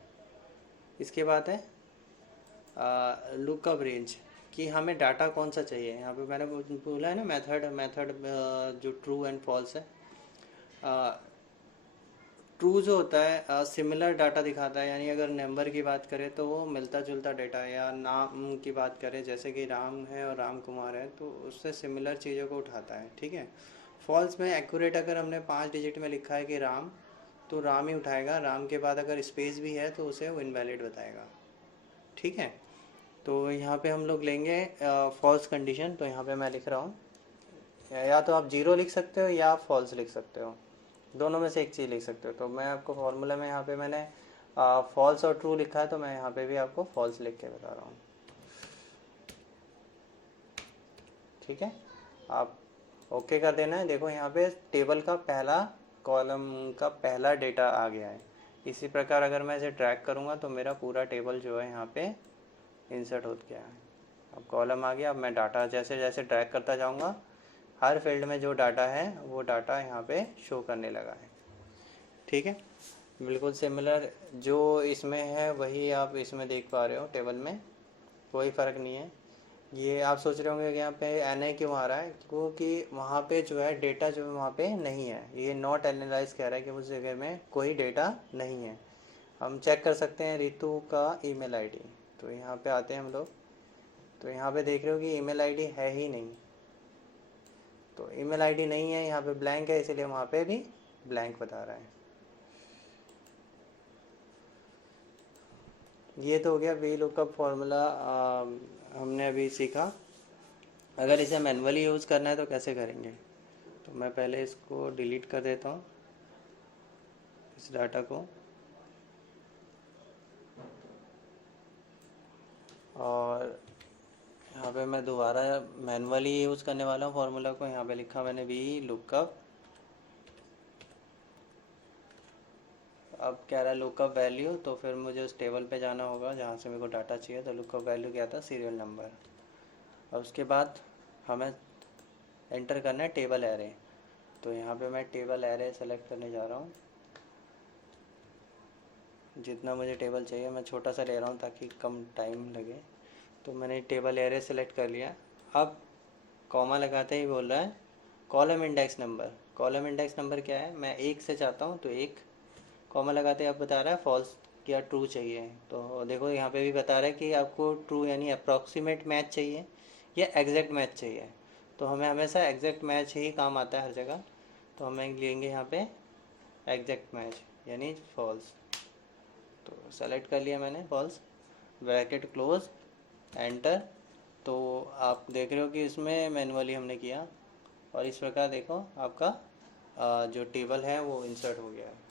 इसके बाद है लुकअप रेंज, कि हमें डाटा कौन सा चाहिए। यहाँ पे मैंने बोला है ना मेथड जो ट्रू एंड फॉल्स है। ट्रू जो होता है सिमिलर डाटा दिखाता है, यानी अगर नंबर की बात करें तो वो मिलता जुलता डाटा है, या नाम की बात करें जैसे कि राम है और राम कुमार है तो उससे सिमिलर चीज़ों को उठाता है, ठीक है। फॉल्स में एक्यूरेट, अगर हमने 5 डिजिट में लिखा है कि राम, तो राम ही उठाएगा। राम के बाद अगर स्पेस भी है तो उसे वो इनवैलिड बताएगा, ठीक है। तो यहाँ पे हम लोग लेंगे फॉल्स कंडीशन। तो यहाँ पे मैं लिख रहा हूँ, या तो आप 0 लिख सकते हो या आप फॉल्स लिख सकते हो, दोनों में से एक चीज़ लिख सकते हो। तो मैं आपको फॉर्मूला में यहाँ पे मैंने फॉल्स और ट्रू लिखा है, तो मैं यहाँ पे भी आपको फॉल्स लिख के बता रहा हूँ, ठीक है। आप ओके कर देना है। देखो यहाँ पे टेबल का पहला कॉलम का पहला डेटा आ गया है। इसी प्रकार अगर मैं इसे ट्रैक करूँगा तो मेरा पूरा टेबल जो है यहाँ पे इंसर्ट हो गया है। अब कॉलम आ गया। अब मैं डाटा जैसे जैसे ट्रैक करता जाऊँगा, हर फील्ड में जो डाटा है वो डाटा यहाँ पे शो करने लगा है, ठीक है। बिल्कुल सिमिलर जो इसमें है वही आप इसमें देख पा रहे हो टेबल में, कोई फ़र्क नहीं है। ये आप सोच रहे होंगे कि यहाँ पे एन क्यों आ रहा है, क्योंकि वहाँ पे जो है डेटा जो है वहाँ पे नहीं है। ये नॉट एनालाइज कह रहा है कि उस जगह में कोई डेटा नहीं है। हम चेक कर सकते हैं रितु का ईमेल आईडी। तो यहाँ पे आते हैं हम लोग, तो यहाँ पे देख रहे हो कि ईमेल आईडी है ही नहीं। तो ईमेल आईडी नहीं है, यहाँ पे ब्लैंक है, इसलिए वहाँ पे भी ब्लैंक बता रहा है। ये तो हो गया वी लुकअप फॉर्मूला, हमने अभी सीखा। अगर इसे मैन्युअली यूज़ करना है तो कैसे करेंगे। तो मैं पहले इसको डिलीट कर देता हूँ, इस डाटा को, और यहाँ पे मैं दोबारा मैन्युअली यूज़ करने वाला हूँ फॉर्मूला को। यहाँ पे लिखा मैंने वी लुकअप। अब कह रहा है लुकअप वैल्यू, तो फिर मुझे उस टेबल पे जाना होगा जहाँ से मेरे को डाटा चाहिए। तो लुकअप वैल्यू क्या था, सीरियल नंबर। और उसके बाद हमें एंटर करना है टेबल एरे। तो यहाँ पे मैं टेबल एरे सेलेक्ट करने जा रहा हूँ। जितना मुझे टेबल चाहिए मैं छोटा सा ले रहा हूँ ताकि कम टाइम लगे। तो मैंने टेबल एरे सेलेक्ट कर लिया। अब कॉमा लगाते ही बोल रहा है column index number. Column index number क्या है, मैं 1 से चाहता हूँ तो 1, कॉमा लगाते ही अब बता रहा है फॉल्स या ट्रू चाहिए। तो देखो यहाँ पे भी बता रहा है कि आपको ट्रू यानी अप्रॉक्सीमेट मैच चाहिए या एग्जैक्ट मैच चाहिए। तो हमें हमेशा एग्जैक्ट मैच ही काम आता है हर जगह। तो हमें लेंगे यहाँ पे एग्जैक्ट मैच यानी फॉल्स। तो सेलेक्ट कर लिया मैंने फॉल्स, ब्रैकेट क्लोज, एंटर। तो आप देख रहे हो कि इसमें मैनुअली हमने किया, और इस प्रकार देखो आपका जो टेबल है वो इंसर्ट हो गया है।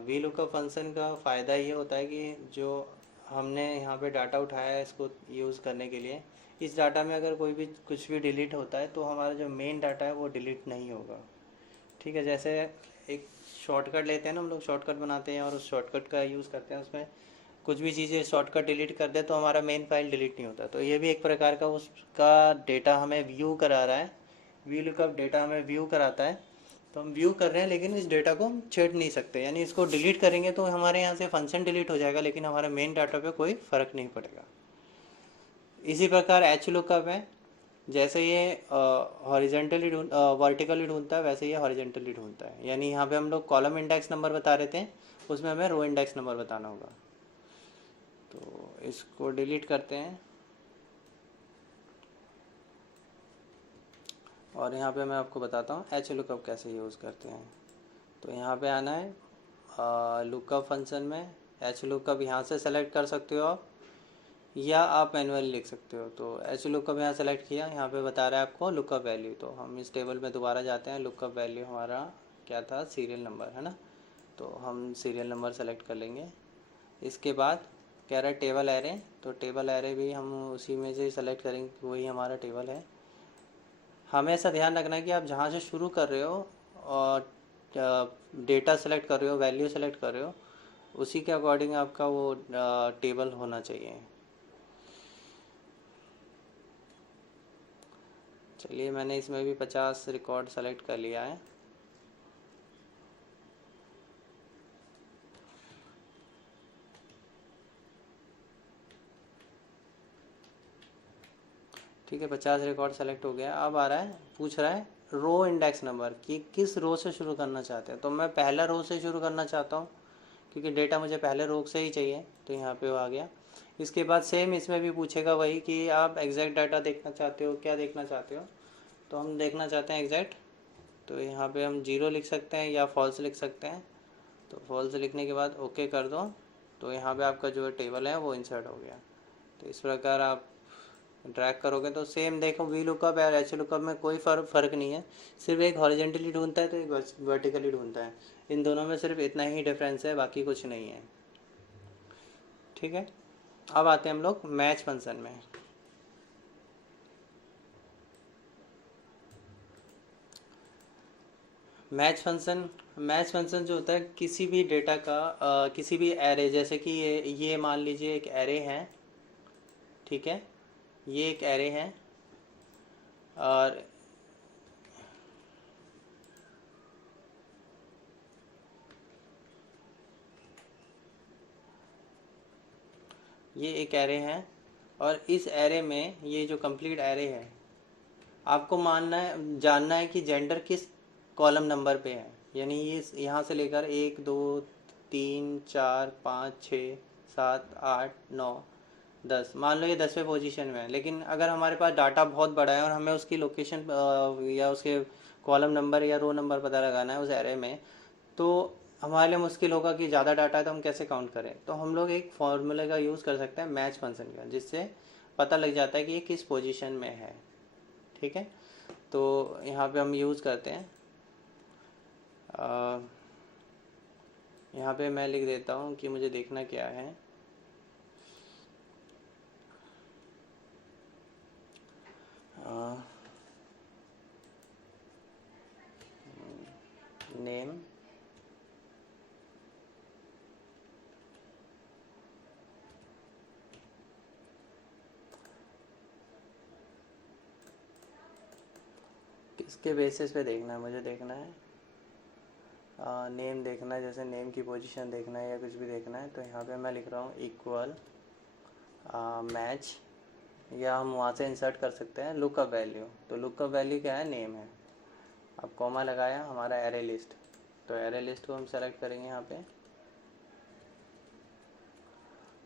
वी लुकअप फंक्शन का फ़ायदा ये होता है कि जो हमने यहाँ पे डाटा उठाया है इसको यूज़ करने के लिए, इस डाटा में अगर कोई भी कुछ भी डिलीट होता है तो हमारा जो मेन डाटा है वो डिलीट नहीं होगा, ठीक है। जैसे एक शॉर्टकट लेते हैं ना हम लोग, शॉर्टकट बनाते हैं और उस शॉर्टकट का यूज़ करते हैं, उसमें कुछ भी चीज़ें शॉर्टकट डिलीट कर दे तो हमारा मेन फाइल डिलीट नहीं होता। तो ये भी एक प्रकार का उसका डेटा हमें व्यू करा रहा है। व्यू लुकअप डेटा हमें व्यू कराता है। तो हम व्यू कर रहे हैं लेकिन इस डेटा को हम छेड़ नहीं सकते, यानी इसको डिलीट करेंगे तो हमारे यहाँ से फंक्शन डिलीट हो जाएगा लेकिन हमारे मेन डाटा पे कोई फ़र्क नहीं पड़ेगा। इसी प्रकार एच लुकअप है, जैसे ये हॉरिजेंटली वर्टिकली ढूंढता है वैसे ये हॉरिजेंटली ढूंढता है। यानी यहाँ पे हम लोग कॉलम इंडेक्स नंबर बता रहे थे, उसमें हमें रो इंडेक्स नंबर बताना होगा। तो इसको डिलीट करते हैं, और यहाँ पे मैं आपको बताता हूँ एच लुकअप कैसे यूज़ करते हैं। तो यहाँ पे आना है लुकअप फंक्शन में, एच लुकअप यहाँ से सेलेक्ट कर सकते हो आप, या आप मैनुअली लिख सकते हो। तो एच लुकअप यहाँ सेलेक्ट किया, यहाँ पे बता रहा है आपको लुकअप वैल्यू। तो हम इस टेबल में दोबारा जाते हैं, लुकअप वैल्यू हमारा क्या था, सीरियल नंबर है ना। तो हम सीरियल नंबर सेलेक्ट कर लेंगे। इसके बाद कह रहा है टेबल एरे, तो टेबल एरे भी हम उसी में से सेलेक्ट करेंगे, वही हमारा टेबल है। हमें ऐसा ध्यान रखना है कि आप जहाँ से शुरू कर रहे हो और डेटा सेलेक्ट कर रहे हो, वैल्यू सेलेक्ट कर रहे हो, उसी के अकॉर्डिंग आपका वो टेबल होना चाहिए। चलिए, मैंने इसमें भी 50 रिकॉर्ड सेलेक्ट कर लिया है। ठीक है, 50 रिकॉर्ड सेलेक्ट हो गया। अब आ रहा है, पूछ रहा है रो इंडेक्स नंबर कि किस रो से शुरू करना चाहते हैं। तो मैं पहला रो से शुरू करना चाहता हूँ, क्योंकि डेटा मुझे पहले रो से ही चाहिए, तो यहाँ पे वो आ गया। इसके बाद सेम इसमें भी पूछेगा वही कि आप एग्जैक्ट डाटा देखना चाहते हो, क्या देखना चाहते हो। तो हम देखना चाहते हैं एग्जैक्ट, तो यहाँ पे हम 0 लिख सकते हैं या फॉल्स लिख सकते हैं। तो फॉल्स लिखने के बाद ओके कर दो, तो यहाँ पे आपका जो टेबल है वो इंसर्ट हो गया। तो इस प्रकार आप ड्रैग करोगे तो सेम देखो, वी लुकअप और एच लुकअप में कोई फ़र्क नहीं है, सिर्फ एक हॉरिजेंटली ढूंढता है तो एक वर्टिकली ढूंढता है। इन दोनों में सिर्फ इतना ही डिफरेंस है, बाकी कुछ नहीं है। ठीक है, अब आते हैं हम लोग मैच फंक्शन में। मैच फंक्शन जो होता है किसी भी डेटा का, किसी भी एरे, जैसे कि ये मान लीजिए एक एरे है। ठीक है, ये एक एरे है और ये एक एरे है, और इस एरे में ये जो कंप्लीट एरे है, आपको जानना है कि जेंडर किस कॉलम नंबर पे है। यानी ये यहाँ से लेकर 1 2 3 4 5 6 7 8 9 10, मान लो ये 10वें पोजीशन में है। लेकिन अगर हमारे पास डाटा बहुत बड़ा है और हमें उसकी लोकेशन या उसके कॉलम नंबर या रो नंबर पता लगाना है उस एरे में, तो हमारे लिए मुश्किल होगा कि ज़्यादा डाटा है तो हम कैसे काउंट करें। तो हम लोग एक फॉर्मूले का यूज़ कर सकते हैं मैच फंक्शन का, जिससे पता लग जाता है कि ये किस पोजीशन में है। ठीक है, तो यहाँ पे हम यूज़ करते हैं, यहाँ पे मैं लिख देता हूँ कि मुझे देखना क्या है। नेम, किसके बेसिस पे देखना है मुझे, देखना है नेम देखना है, जैसे नेम की पोजीशन देखना है या कुछ भी देखना है। तो यहाँ पे मैं लिख रहा हूँ इक्वल मैच, या हम वहाँ से इंसर्ट कर सकते हैं लुकअप वैल्यू। तो लुकअप वैल्यू क्या है, नेम है। अब कॉमा लगाया, हमारा एरे लिस्ट, तो एरे लिस्ट को हम सेलेक्ट करेंगे यहाँ पे,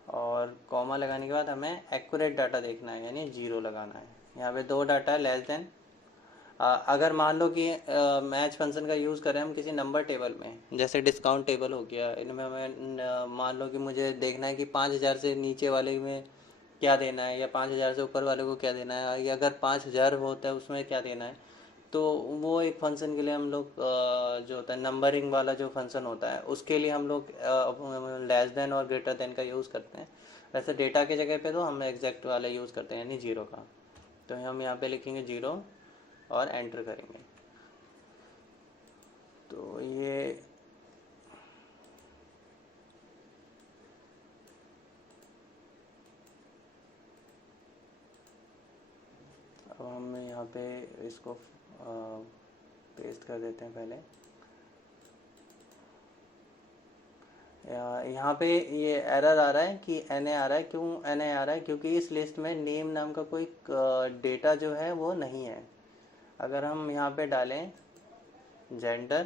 और कॉमा लगाने के बाद हमें एक्यूरेट डाटा देखना है, यानी 0 लगाना है। यहाँ पे 2 डाटा है लेस देन। अगर मान लो कि मैच फंक्शन का यूज़ करें हम किसी नंबर टेबल में, जैसे डिस्काउंट टेबल हो गया, इनमें हमें मान लो कि मुझे देखना है कि 5000 से नीचे वाले में क्या देना है, या 5000 से ऊपर वाले को क्या देना है, या अगर 5000 होता है उसमें क्या देना है। तो वो एक फंक्शन के लिए हम लोग जो होता है नंबरिंग वाला जो फंक्शन होता है, उसके लिए हम लोग लेस देन और ग्रेटर देन का यूज़ करते हैं। वैसे डेटा के जगह पे तो हम एग्जैक्ट वाला यूज़ करते हैं, यानी 0 का। तो हम यहाँ पे लिखेंगे 0 और एंटर करेंगे। तो ये अब हम यहाँ पे इसको पेस्ट कर देते हैं पहले। यहाँ पे ये एरर आ रहा है कि NA आ रहा है। क्यों NA आ रहा है, क्योंकि इस लिस्ट में नेम नाम का कोई डेटा जो है वो नहीं है। अगर हम यहाँ पे डालें जेंडर,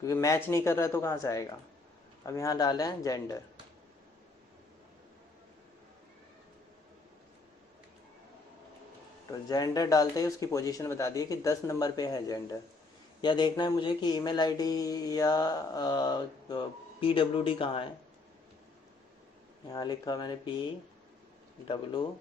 क्योंकि मैच नहीं कर रहा है तो कहाँ से आएगा। अब यहाँ डालें जेंडर, तो जेंडर डालते ही उसकी पोजीशन बता दी कि 10 नंबर पे है जेंडर। या देखना है मुझे कि ईमेल आईडी या PWD कहाँ है। यहाँ लिखा मैंने PWD,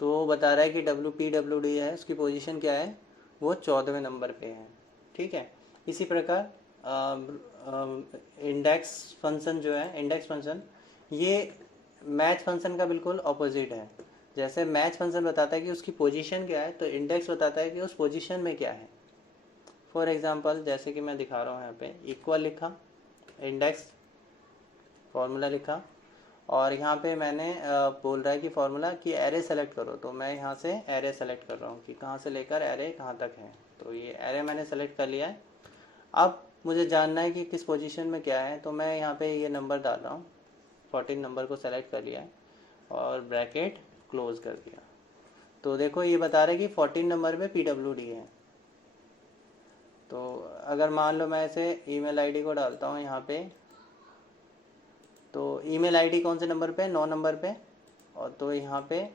तो वो बता रहा है कि PWD है, उसकी पोजीशन क्या है, वो 14वें नंबर पे है। ठीक है, इसी प्रकार इंडेक्स फंक्शन जो है, इंडेक्स फंक्शन ये मैच फंक्शन का बिल्कुल ऑपोजिट है। जैसे मैच फंक्शन बताता है कि उसकी पोजीशन क्या है, तो इंडेक्स बताता है कि उस पोजीशन में क्या है। फॉर एग्जांपल जैसे कि मैं दिखा रहा हूँ यहाँ पे इक्वल लिखा, इंडेक्स फॉर्मूला लिखा, और यहाँ पे मैंने बोल रहा है कि फॉर्मूला कि एरे सेलेक्ट करो, तो मैं यहाँ से एरे सेलेक्ट कर रहा हूँ कि कहाँ से लेकर एरे कहाँ तक है। तो ये एरे मैंने सेलेक्ट कर लिया है। अब मुझे जानना है कि किस पोजीशन में क्या है, तो मैं यहाँ पे ये नंबर डाल रहा हूँ, 14 नंबर को सेलेक्ट कर लिया है और ब्रैकेट क्लोज कर दिया। तो देखो ये बता रहा है कि 14 नंबर पे PWD है। तो अगर मान लो मैं इसे ईमेल आईडी को डालता हूँ यहाँ पे, तो ईमेल आईडी कौन से नंबर पे, 9 नंबर पे, और तो यहाँ पे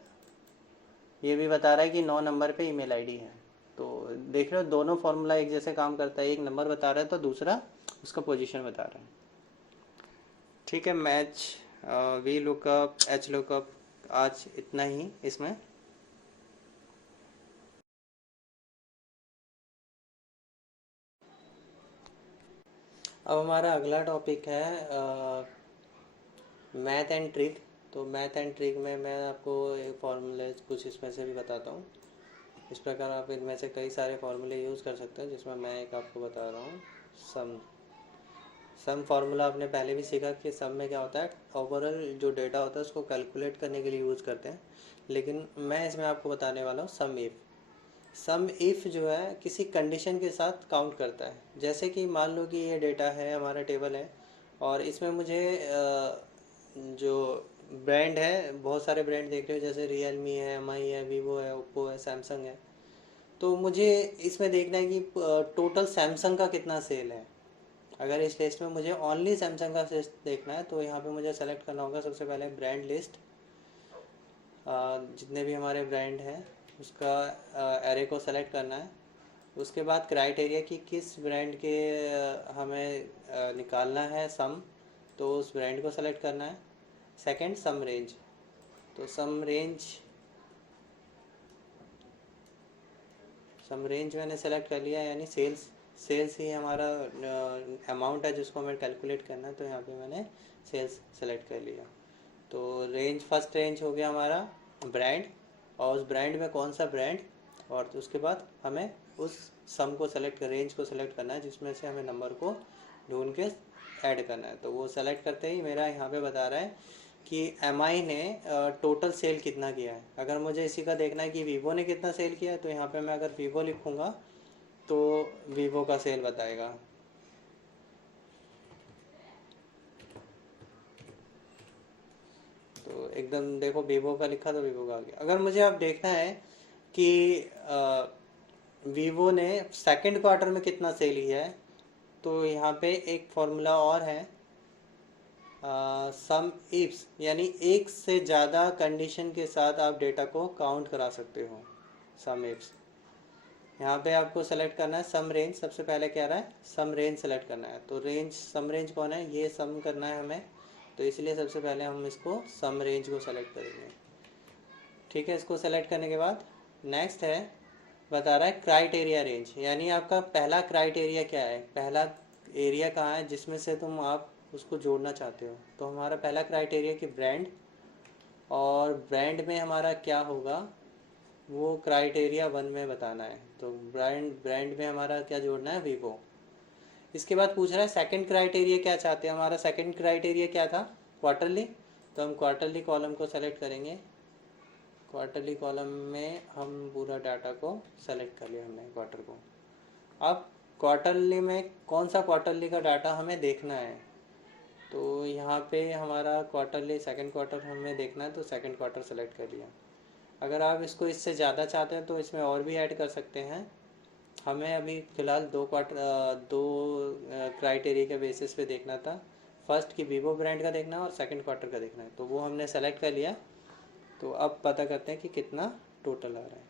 ये भी बता रहा है कि 9 नंबर पे ईमेल आईडी है। तो देख रहे हो दोनों फार्मूला एक जैसे काम करता है, एक नंबर बता रहा है तो दूसरा उसका पोजीशन बता रहा है। ठीक है, match V lookup, H lookup, आज इतना ही इसमें। अब हमारा अगला टॉपिक है मैथ एंड ट्रिक। तो मैथ एंड ट्रिक में मैं आपको एक फार्मूले कुछ इसमें से भी बताता हूँ। इस प्रकार आप इनमें से कई सारे फार्मूले यूज़ कर सकते हैं, जिसमें मैं एक आपको बता रहा हूँ सम। सम फार्मूला आपने पहले भी सीखा कि सम में क्या होता है, ओवरऑल जो डेटा होता है उसको कैलकुलेट करने के लिए यूज़ करते हैं। लेकिन मैं इसमें आपको बताने वाला हूँ सम इफ़। सम इफ़ जो है किसी कंडीशन के साथ काउंट करता है। जैसे कि मान लो कि ये डेटा है, हमारा टेबल है, और इसमें मुझे जो ब्रांड है, बहुत सारे ब्रांड देख रहे हो, जैसे रियलमी है, एमआई है, वीवो है, ओप्पो है, सैमसंग है। तो मुझे इसमें देखना है कि टोटल सैमसंग का कितना सेल है। अगर इस लिस्ट में मुझे ओनली सैमसंग का सेल देखना है, तो यहाँ पे मुझे सेलेक्ट करना होगा सबसे पहले ब्रांड लिस्ट, जितने भी हमारे ब्रांड हैं उसका एरे को सेलेक्ट करना है। उसके बाद क्राइटेरिया कि किस ब्रांड के हमें निकालना है सम, तो उस ब्रांड को सेलेक्ट करना है। सेकंड सम रेंज, तो सम रेंज मैंने सेलेक्ट कर लिया, यानी सेल्स, सेल्स ही हमारा अमाउंट है जिसको हमें कैलकुलेट करना है, तो यहाँ पे मैंने सेल्स सेलेक्ट कर लिया। तो रेंज, फर्स्ट रेंज हो गया हमारा ब्रांड, और उस ब्रांड में कौन सा ब्रांड, और उसके बाद हमें उस सम को सेलेक्ट कर, रेंज को सेलेक्ट करना है जिसमें से हमें नंबर को ढूंढ के ऐड करना है। तो वो सेलेक्ट करते ही मेरा यहाँ पे बता रहा है कि एमआई ने टोटल सेल कितना किया है। अगर मुझे इसी का देखना है कि वीवो ने कितना सेल किया है, तो यहाँ पे मैं अगर वीवो लिखूँगा तो वीवो का सेल बताएगा। तो एकदम देखो वीवो का लिखा तो वीवो का आ गया। अगर मुझे अब देखना है कि वीवो ने सेकंड क्वार्टर में कितना सेल किया है, तो यहाँ पे एक फॉर्मूला और है सम इफ्स, यानी एक से ज़्यादा कंडीशन के साथ आप डेटा को काउंट करा सकते हो। सम इफ्स, यहाँ पे आपको सेलेक्ट करना है सम रेंज। सबसे पहले क्या रहा है, सम रेंज सेलेक्ट करना है। तो रेंज, सम रेंज कौन है, ये सम करना है हमें, तो इसलिए सबसे पहले हम इसको सम रेंज को सेलेक्ट करेंगे। ठीक है, इसको सेलेक्ट करने के बाद नेक्स्ट है, बता रहा है क्राइटेरिया रेंज, यानी आपका पहला क्राइटेरिया क्या है, पहला एरिया कहाँ है जिसमें से तुम आप उसको जोड़ना चाहते हो। तो हमारा पहला क्राइटेरिया कि ब्रांड, और ब्रांड में हमारा क्या होगा वो क्राइटेरिया 1 में बताना है। तो ब्रांड में हमारा क्या जोड़ना है, वीवो। इसके बाद पूछ रहा है सेकंड क्राइटेरिया क्या चाहते हैं। हमारा सेकंड क्राइटेरिया क्या था, क्वार्टरली। तो हम क्वार्टरली कॉलम को सेलेक्ट करेंगे। क्वार्टरली कॉलम में हम पूरा डाटा को सेलेक्ट कर लिया हमने, क्वार्टर को। अब क्वार्टरली में कौन सा क्वार्टरली का डाटा हमें देखना है, तो यहाँ पे हमारा क्वार्टरली सेकंड क्वार्टर हमें देखना है, तो सेकंड क्वार्टर सेलेक्ट कर लिया। अगर आप इसको इससे ज़्यादा चाहते हैं तो इसमें और भी ऐड कर सकते हैं। हमें अभी फ़िलहाल दो क्राइटेरिया के बेसिस पे देखना था। फर्स्ट कि वीवो ब्रांड का देखना है और सेकंड क्वार्टर का देखना है, तो वो हमने सेलेक्ट कर लिया। तो अब पता करते हैं कि कितना टोटल आ रहा है।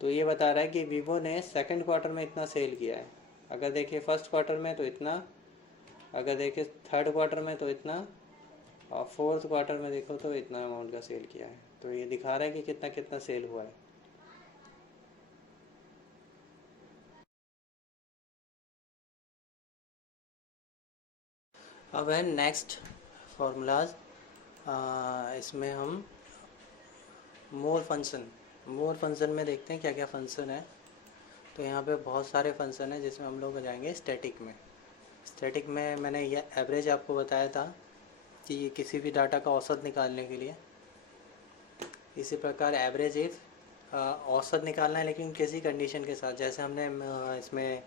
तो ये बता रहा है कि वीवो ने सेकंड क्वार्टर में इतना सेल किया है। अगर देखिए फर्स्ट क्वार्टर में तो इतना, अगर देखिए थर्ड क्वार्टर में तो इतना, और फोर्थ क्वार्टर में देखो तो इतना अमाउंट का सेल किया है। तो ये दिखा रहा है कि कितना कितना सेल हुआ है। अब है नेक्स्ट फार्मूलाज। इसमें हम मोर फंक्शन में देखते हैं क्या क्या फंक्शन है। तो यहाँ पे बहुत सारे फंक्शन हैं जिसमें हम लोग जाएंगे स्टैटिक में। स्टैटिक में मैंने ये एवरेज आपको बताया था कि ये किसी भी डाटा का औसत निकालने के लिए। इसी प्रकार एवरेज इफ औसत निकालना है लेकिन किसी कंडीशन के साथ, जैसे हमने इसमें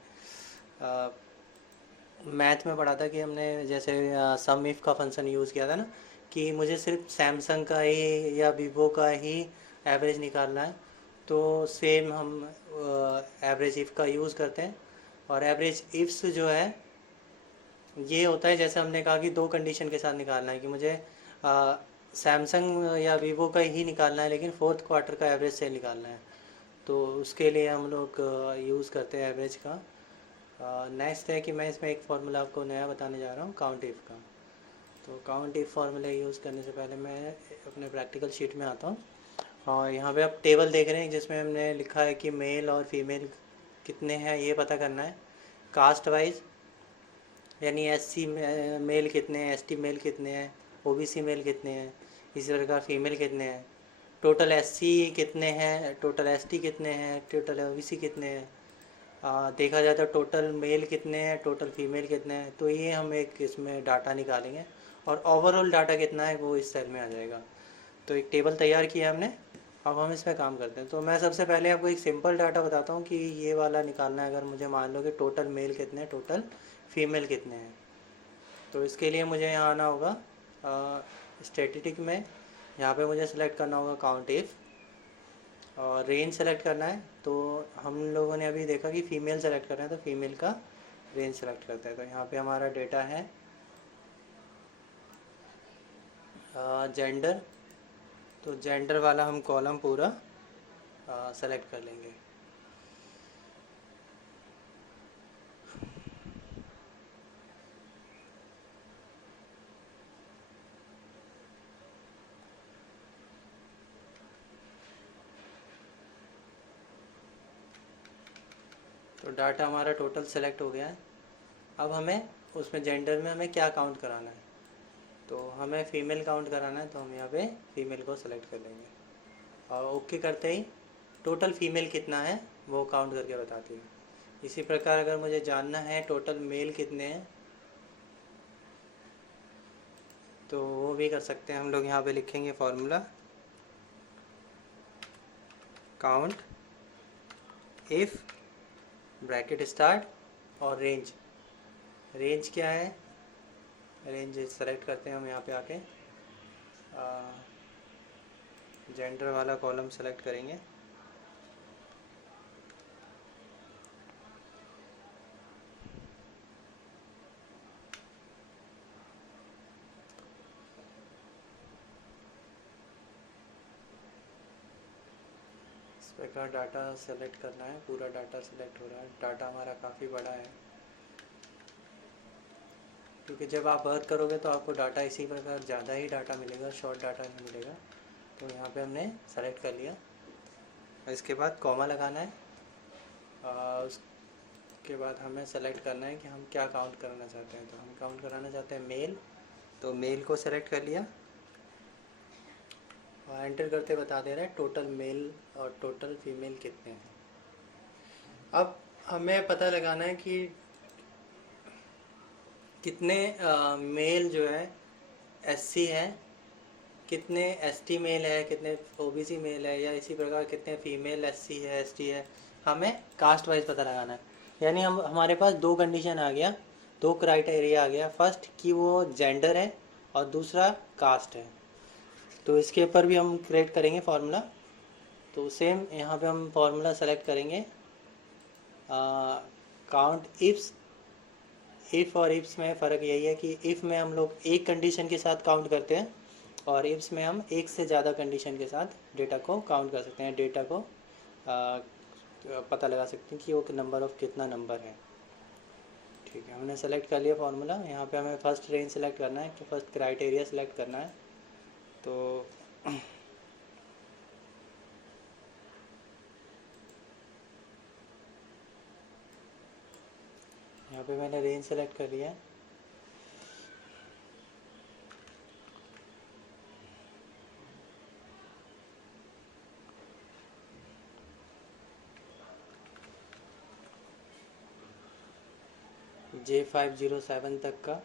मैथ में पढ़ा था कि हमने जैसे सम इफ़ का फंक्शन यूज़ किया था ना, कि मुझे सिर्फ सैमसंग का ही या वीवो का ही एवरेज निकालना है। तो सेम हम एवरेज इफ़ का यूज़ करते हैं। और एवरेज इफ्स जो है ये होता है, जैसे हमने कहा कि दो कंडीशन के साथ निकालना है कि मुझे सैमसंग या वीवो का ही निकालना है लेकिन फोर्थ क्वार्टर का एवरेज से निकालना है। तो उसके लिए हम लोग यूज़ करते हैं एवरेज का। नेक्स्ट है कि मैं इसमें एक फार्मूला आपको नया बताने जा रहा हूँ काउंट इफ़ का। तो काउंट इफ़ फार्मूला यूज़ करने से पहले मैं अपने प्रैक्टिकल शीट में आता हूँ। और यहाँ पे आप टेबल देख रहे हैं जिसमें हमने लिखा है कि मेल और फीमेल कितने हैं ये पता करना है। कास्ट वाइज यानी एससी मेल कितने हैं, एसटी मेल कितने हैं, ओबीसी मेल कितने हैं, इसी प्रकार फीमेल कितने हैं, टोटल एससी कितने हैं, टोटल एसटी कितने हैं, टोटल ओबीसी कितने हैं, देखा जाए तो टोटल मेल कितने हैं, टोटल फीमेल कितने हैं। तो ये हम एक इसमें डाटा निकालेंगे और ओवरऑल डाटा कितना है वो इस सेल में आ जाएगा। तो एक टेबल तैयार किया हमने, अब हम इसमें काम करते हैं। तो मैं सबसे पहले आपको एक सिंपल डाटा बताता हूँ कि ये वाला निकालना है। अगर मुझे मान लो कि टोटल मेल कितने हैं, टोटल फीमेल कितने हैं, तो इसके लिए मुझे यहाँ आना होगा स्टैटिस्टिक में। यहाँ पे मुझे सेलेक्ट करना होगा काउंट इफ़ और रेंज सेलेक्ट करना है। तो हम लोगों ने अभी देखा कि फ़ीमेल सेलेक्ट करना है, तो फीमेल का रेंज सेलेक्ट करते हैं। तो यहाँ पे हमारा डेटा है जेंडर। तो जेंडर वाला हम कॉलम पूरा सेलेक्ट कर लेंगे। तो डाटा हमारा टोटल सेलेक्ट हो गया है। अब हमें उसमें जेंडर में हमें क्या काउंट कराना है, तो हमें फ़ीमेल काउंट कराना है। तो हम यहाँ पे फ़ीमेल को सेलेक्ट कर लेंगे और ओके करते ही टोटल फ़ीमेल कितना है वो काउंट करके बताती है। इसी प्रकार अगर मुझे जानना है टोटल मेल कितने हैं तो वो भी कर सकते हैं हम लोग। यहाँ पे लिखेंगे formula count if bracket start और रेंज। रेंज क्या है, रेंज सेलेक्ट करते हैं हम यहाँ पे आके जेंडर वाला कॉलम सेलेक्ट करेंगे। इस प्रकार डाटा सेलेक्ट करना है, पूरा डाटा सेलेक्ट हो रहा है। डाटा हमारा काफ़ी बड़ा है क्योंकि जब आप वर्क करोगे तो आपको डाटा इसी प्रकार ज़्यादा ही डाटा मिलेगा, शॉर्ट डाटा नहीं मिलेगा। तो यहाँ पे हमने सेलेक्ट कर लिया। इसके बाद कॉमा लगाना है। उसके बाद हमें सेलेक्ट करना है कि हम क्या काउंट कराना चाहते हैं। तो हम काउंट कराना चाहते हैं मेल, तो मेल को सेलेक्ट कर लिया और एंटर करते बता दे रहा है टोटल मेल और टोटल फीमेल कितने हैं। अब हमें पता लगाना है कि कितने मेल जो है एससी है, कितने एसटी मेल है, कितने ओबीसी मेल है, या इसी प्रकार कितने फीमेल एससी है, एसटी है। हमें कास्ट वाइज पता लगाना है। यानी हम हमारे पास दो कंडीशन आ गया, दो क्राइटेरिया आ गया। फर्स्ट कि वो जेंडर है और दूसरा कास्ट है। तो इसके ऊपर भी हम क्रिएट करेंगे फार्मूला। तो सेम यहाँ पे हम फार्मूला सेलेक्ट करेंगे काउंट इफ्स। इफ़ और इफ्स में फ़र्क यही है कि इफ़ में हम लोग एक कंडीशन के साथ काउंट करते हैं और इफ्स में हम एक से ज़्यादा कंडीशन के साथ डेटा को काउंट कर सकते हैं, डेटा को पता लगा सकते हैं कि वो नंबर ऑफ़ कितना नंबर है। ठीक है, हमने सेलेक्ट कर लिया फार्मूला। यहाँ पे हमें फ़र्स्ट रेंज सेलेक्ट करना है, तो फर्स्ट क्राइटेरिया सेलेक्ट करना है। तो यहाँ पे मैंने रेंज सेलेक्ट कर लिया है। J507 तक का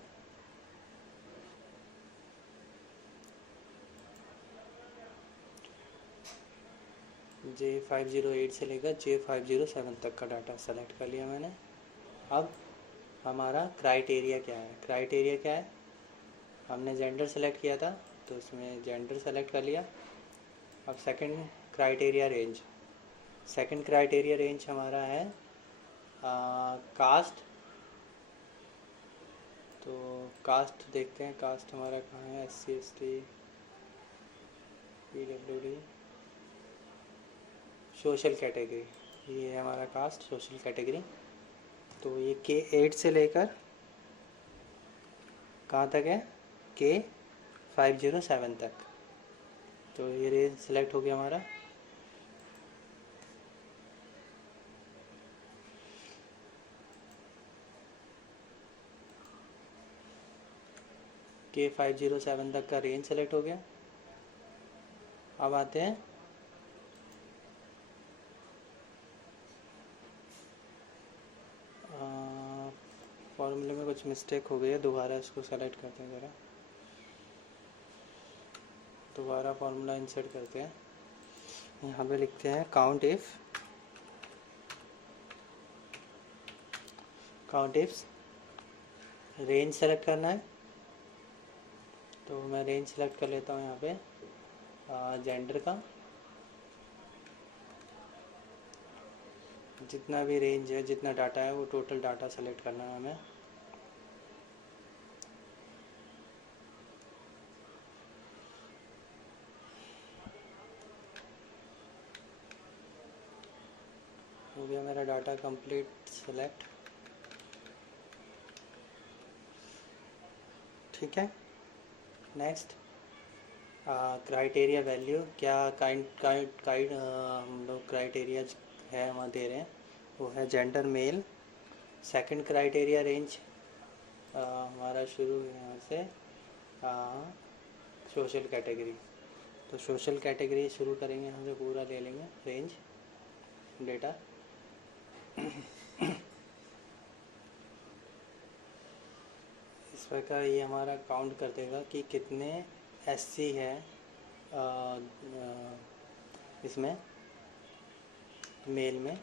J508 से लेकर J507 तक का डाटा सेलेक्ट कर लिया मैंने। अब हमारा क्राइटेरिया क्या है? क्राइटेरिया क्या है? हमने जेंडर सेलेक्ट किया था तो इसमें जेंडर सेलेक्ट कर लिया। अब second criteria range, second criteria range हमारा है कास्ट। तो कास्ट देखते हैं, कास्ट हमारा कहाँ है? SC ST PWD social category, ये है हमारा कास्ट सोशल कैटेगरी। तो ये K8 से लेकर कहाँ तक है? K507 तक। तो ये रेंज सेलेक्ट हो गया हमारा। K507 तक का रेंज सेलेक्ट हो गया। अब आते हैं फॉर्मूले में कुछ मिस्टेक हो गई है, दोबारा इसको सेलेक्ट करते हैं ज़रा, दोबारा फार्मूला इंसर्ट करते हैं। यहाँ पे लिखते हैं काउंट इफ रेंज सेलेक्ट करना है। तो मैं रेंज सेलेक्ट कर लेता हूँ यहाँ पे जेंडर का, जितना भी रेंज है, जितना डाटा है वो टोटल डाटा सेलेक्ट करना है हमें। हो गया मेरा डाटा कंप्लीट सेलेक्ट। ठीक है, नेक्स्ट क्राइटेरिया वैल्यू, क्या काइंड हम लोग क्राइटेरिया है वहाँ दे रहे हैं, वो है gender male. Second criteria range हमारा शुरू यहाँ से सोशल कैटेगरी। तो सोशल कैटेगरी शुरू करेंगे यहाँ से, पूरा ले लेंगे रेंज डेटा। इस प्रकार ये हमारा काउंट कर देगा कि कितने SC है इसमें मेल में।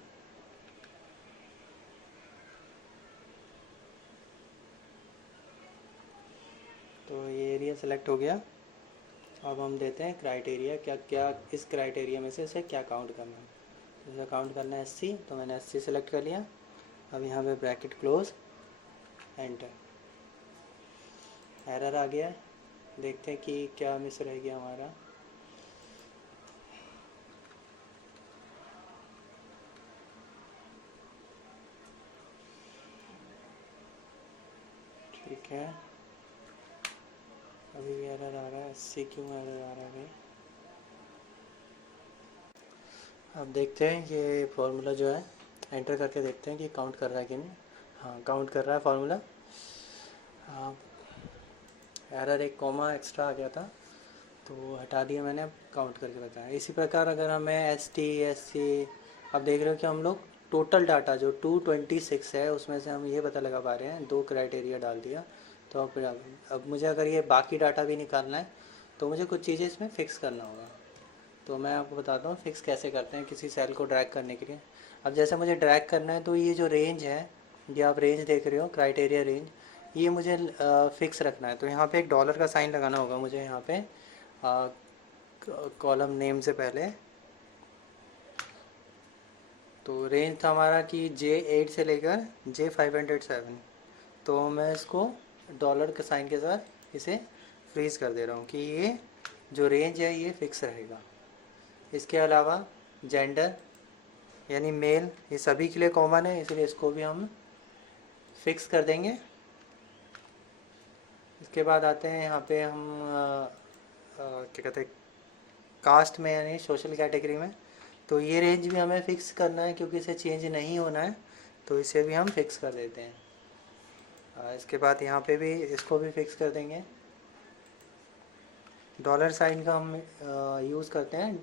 तो ये एरिया सेलेक्ट हो गया। अब हम देते हैं क्राइटेरिया, क्या क्या इस क्राइटेरिया में से इसे क्या काउंट करना है। जैसे काउंट करना है SC, तो मैंने SC सेलेक्ट कर लिया। अब यहाँ पे ब्रैकेट क्लोज, एंटर। एरर आ गया है, देखते हैं कि क्या मिस रह गया हमारा। ठीक है, अभी भी एरर आ रहा है। SC क्यों एरर आ रहा है भाई? अब देखते हैं ये फार्मूला जो है एंटर करके देखते हैं कि काउंट कर रहा है कि नहीं। हाँ, काउंट कर रहा है फार्मूला। एरर एक कॉमा एक्स्ट्रा आ गया था तो हटा दिया मैंने, अब काउंट करके बताया। इसी प्रकार अगर हमें ST SC, अब देख रहे हो कि हम लोग टोटल डाटा जो 226 है उसमें से हम ये पता लगा पा रहे हैं, 2 क्राइटेरिया डाल दिया। तो अब मुझे अगर ये बाकी डाटा भी निकालना है तो मुझे कुछ चीज़ें इसमें फ़िक्स करना होगा। तो मैं आपको बताता हूँ फ़िक्स कैसे करते हैं किसी सेल को ड्रैग करने के लिए। अब जैसे मुझे ड्रैग करना है तो ये जो रेंज है, ये आप रेंज देख रहे हो क्राइटेरिया रेंज, ये मुझे फ़िक्स रखना है। तो यहाँ पे एक डॉलर का साइन लगाना होगा मुझे यहाँ पे कॉलम नेम से पहले। तो रेंज था हमारा कि J8 से लेकर J507। तो मैं इसको डॉलर के साइन के साथ इसे फ्रीज़ कर दे रहा हूँ कि ये जो रेंज है ये फ़िक्स रहेगा। इसके अलावा जेंडर यानी मेल, ये सभी के लिए कॉमन है, इसलिए इसको भी हम फिक्स कर देंगे। इसके बाद आते हैं यहाँ पे हम क्या कहते हैं कास्ट में यानी सोशल कैटेगरी में। तो ये रेंज भी हमें फ़िक्स करना है क्योंकि इसे चेंज नहीं होना है, तो इसे भी हम फिक्स कर देते हैं। इसके बाद यहाँ पे भी इसको भी फिक्स कर देंगे। डॉलर साइन का हम यूज़ करते हैं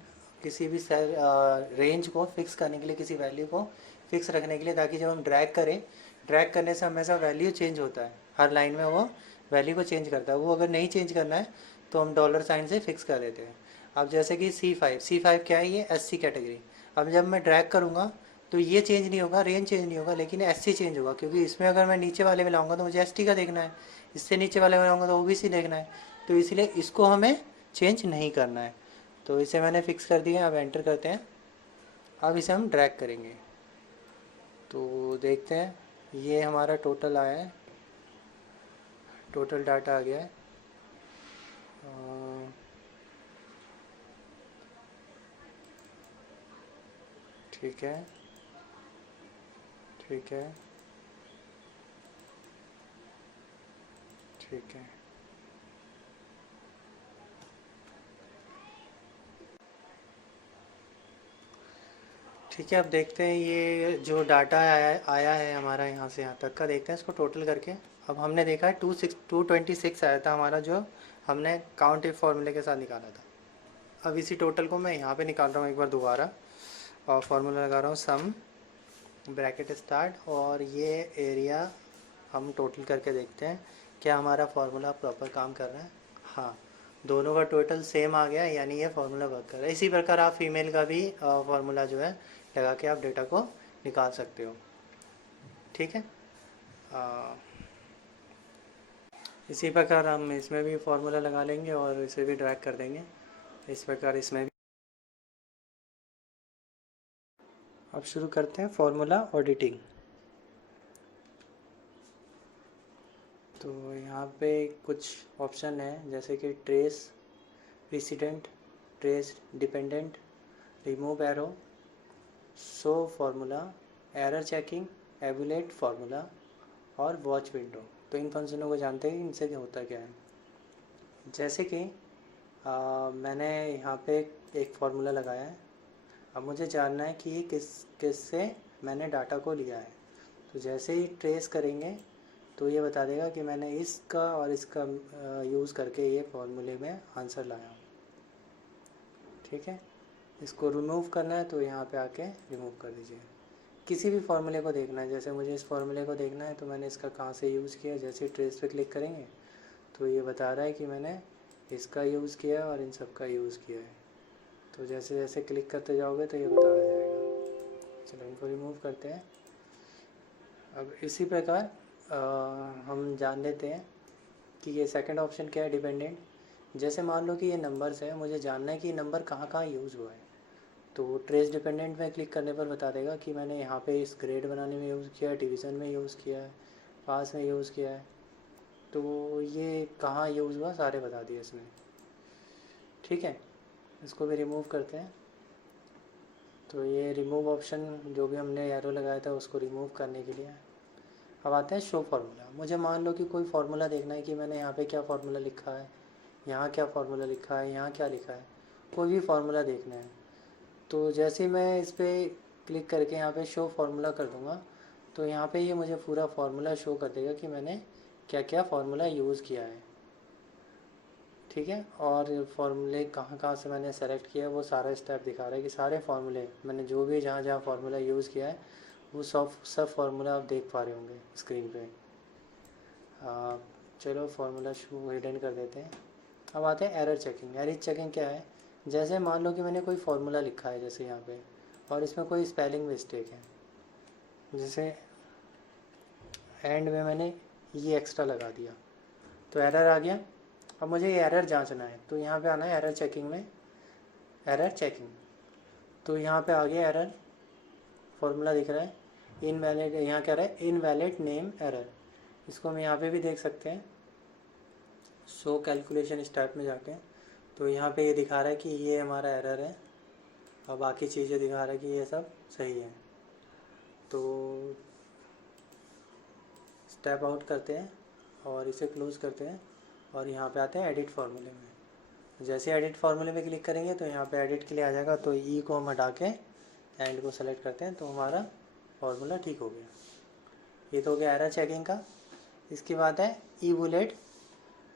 किसी भी रेंज को फिक्स करने के लिए, किसी वैल्यू को फिक्स रखने के लिए, ताकि जब हम ड्रैग करें ड्रैग करने से हमेशा वैल्यू चेंज होता है, हर लाइन में वो वैल्यू को चेंज करता है। वो अगर नहीं चेंज करना है तो हम डॉलर साइन से फिक्स कर देते हैं। अब जैसे कि C5 क्या है, ये SC कैटेगरी। अब जब मैं ड्रैग करूँगा तो ये चेंज नहीं होगा, रेंज चेंज नहीं होगा, लेकिन SC चेंज होगा, क्योंकि इसमें अगर मैं नीचे वाले में लाऊंगा तो मुझे ST का देखना है, इससे नीचे वाले में लाऊंगा तो OBC देखना है, तो इसलिए इसको हमें चेंज नहीं करना है। तो इसे मैंने फिक्स कर दिया। अब एंटर करते हैं। अब इसे हम ड्रैग करेंगे तो देखते हैं ये हमारा टोटल आया है, टोटल डाटा आ गया है। ठीक है, ठीक है, ठीक है। ठीक है, अब देखते हैं ये जो डाटा आया है हमारा यहाँ से यहाँ तक का, देखते हैं इसको टोटल करके। अब हमने देखा है 226 आया था हमारा, जो हमने काउंट इफ फॉर्मूले के साथ निकाला था। अब इसी टोटल को मैं यहाँ पे निकाल रहा हूँ एक बार दोबारा, और फार्मूला लगा रहा हूँ सम ब्रैकेट स्टार्ट, और ये एरिया हम टोटल करके देखते हैं क्या हमारा फार्मूला प्रॉपर काम कर रहा है। हाँ, दोनों का टोटल सेम आ गया, यानी ये फार्मूला वर्क कर रहा है। इसी प्रकार आप फीमेल का भी फार्मूला जो है लगा के आप डेटा को निकाल सकते हो। ठीक है, इसी प्रकार हम इसमें भी फार्मूला लगा लेंगे और इसे भी ड्रैग कर देंगे इस प्रकार इसमें भी। अब शुरू करते हैं फार्मूला ऑडिटिंग। तो यहाँ पे कुछ ऑप्शन है, जैसे कि trace precedents, trace dependents, remove arrow, show formula, error checking, evaluate formula और वॉच विंडो। तो इन फंक्शनों को जानते हैं, इनसे क्या होता क्या है। जैसे कि मैंने यहाँ पे एक फार्मूला लगाया है। अब मुझे जानना है कि ये किस से मैंने डाटा को लिया है। तो जैसे ही ट्रेस करेंगे तो ये बता देगा कि मैंने इसका और इसका यूज़ करके ये फार्मूले में आंसर लाया हूँ। ठीक है, इसको रिमूव करना है तो यहाँ पे आके रिमूव कर दीजिए। किसी भी फार्मूले को देखना है, जैसे मुझे इस फार्मूले को देखना है तो मैंने इसका कहाँ से यूज़ किया, जैसे ट्रेस पे क्लिक करेंगे तो ये बता रहा है कि मैंने इसका यूज़ किया और इन सब का यूज़ किया है। तो जैसे जैसे क्लिक करते जाओगे तो ये बताया जाएगा। चलो इनको रिमूव करते हैं। अब इसी प्रकार हम जान लेते हैं कि ये सेकंड ऑप्शन क्या है, डिपेंडेंट। जैसे मान लो कि ये नंबर्स है, मुझे जानना है कि नंबर कहाँ कहाँ यूज़ हुआ है। तो ट्रेस डिपेंडेंट में क्लिक करने पर बता देगा कि मैंने यहाँ पे इस ग्रेड बनाने में यूज़ किया है, डिवीज़न में यूज़ किया है, पास में यूज़ किया है। तो ये कहाँ यूज़ हुआ सारे बता दिए इसमें। ठीक है, इसको भी रिमूव करते हैं। तो ये रिमूव ऑप्शन जो भी हमने एरो लगाया था उसको रिमूव करने के लिए। अब आते हैं शो फार्मूला। मुझे मान लो कि कोई फार्मूला देखना है कि मैंने यहाँ पे क्या फार्मूला लिखा है, यहाँ क्या फार्मूला लिखा है, यहाँ क्या लिखा है, कोई भी फार्मूला देखना है। तो जैसे ही मैं इस पर क्लिक करके यहाँ पे शो फार्मूला कर दूँगा तो यहाँ पे ये मुझे पूरा फार्मूला शो कर देगा कि मैंने क्या क्या फार्मूला यूज़ किया है। ठीक है, और फार्मूले कहाँ कहाँ से मैंने सेलेक्ट किया है वो सारा स्टेप दिखा रहा है कि सारे फार्मूले मैंने जो भी जहाँ जहाँ फार्मूला यूज़ किया है वो सब फार्मूला आप देख पा रहे होंगे स्क्रीन पे। चलो फार्मूला शो हिडन कर देते हैं। अब आते हैं एरर चेकिंग। एरर चेकिंग क्या है, जैसे मान लो कि मैंने कोई फार्मूला लिखा है जैसे यहाँ पे, और इसमें कोई स्पेलिंग मिस्टेक है, जैसे एंड में मैंने ये एक्स्ट्रा लगा दिया तो एरर आ गया। अब मुझे ये एरर जांचना है तो यहाँ पे आना है एरर चेकिंग में, एरर चेकिंग। तो यहाँ पे आ गया एरर फार्मूला दिख रहा है, इनवैलिड, यहाँ क्या रहा है, इनवैलिड नेम एरर। इसको हम यहाँ पे भी देख सकते हैं शो कैलकुलेशन स्टेप में जाके। तो यहाँ पे ये दिखा रहा है कि ये हमारा एरर है और बाकी चीज़ें दिखा रहा है कि ये सब सही है। तो स्टेप आउट करते हैं और इसे क्लोज़ करते हैं और यहाँ पे आते हैं एडिट फार्मूले में। जैसे एडिट फार्मूले में क्लिक करेंगे तो यहाँ पे एडिट के लिए आ जाएगा, तो ई को हम हटा के एंड को सेलेक्ट करते हैं तो हमारा फार्मूला ठीक हो गया। ये तो हो गया एरर चेकिंग का। इसके बाद है इवुलेट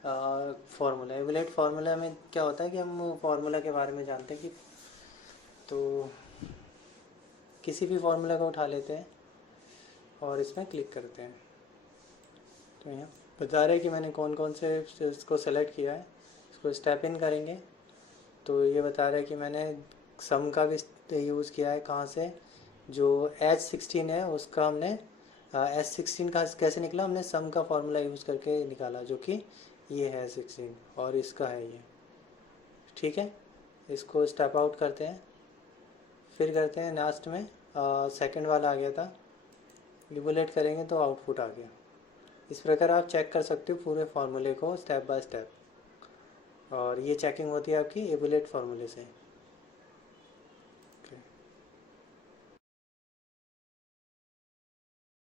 फार्मूला। इवुलेट फार्मूला में क्या होता है कि हम फार्मूला के बारे में जानते हैं कि, तो किसी भी फार्मूला को उठा लेते हैं और इसमें क्लिक करते हैं। तो यहाँ बता रहे हैं कि मैंने कौन कौन से इसको सेलेक्ट किया है। इसको स्टेप इन करेंगे तो ये बता रहा है कि मैंने सम का भी यूज़ किया है। कहाँ से? जो H16 है उसका हमने H16 का कैसे निकला, हमने सम का फार्मूला यूज़ करके निकाला, जो कि ये है 16 और इसका है ये। ठीक है, इसको स्टेप आउट करते हैं, फिर करते हैं लास्ट में सेकंड वाला आ गया था, इवोलेट करेंगे तो आउटपुट आ गया। इस प्रकार आप चेक कर सकते हो पूरे फार्मूले को स्टेप बाय स्टेप, और ये चेकिंग होती है आपकी इवोलेट फार्मूले से।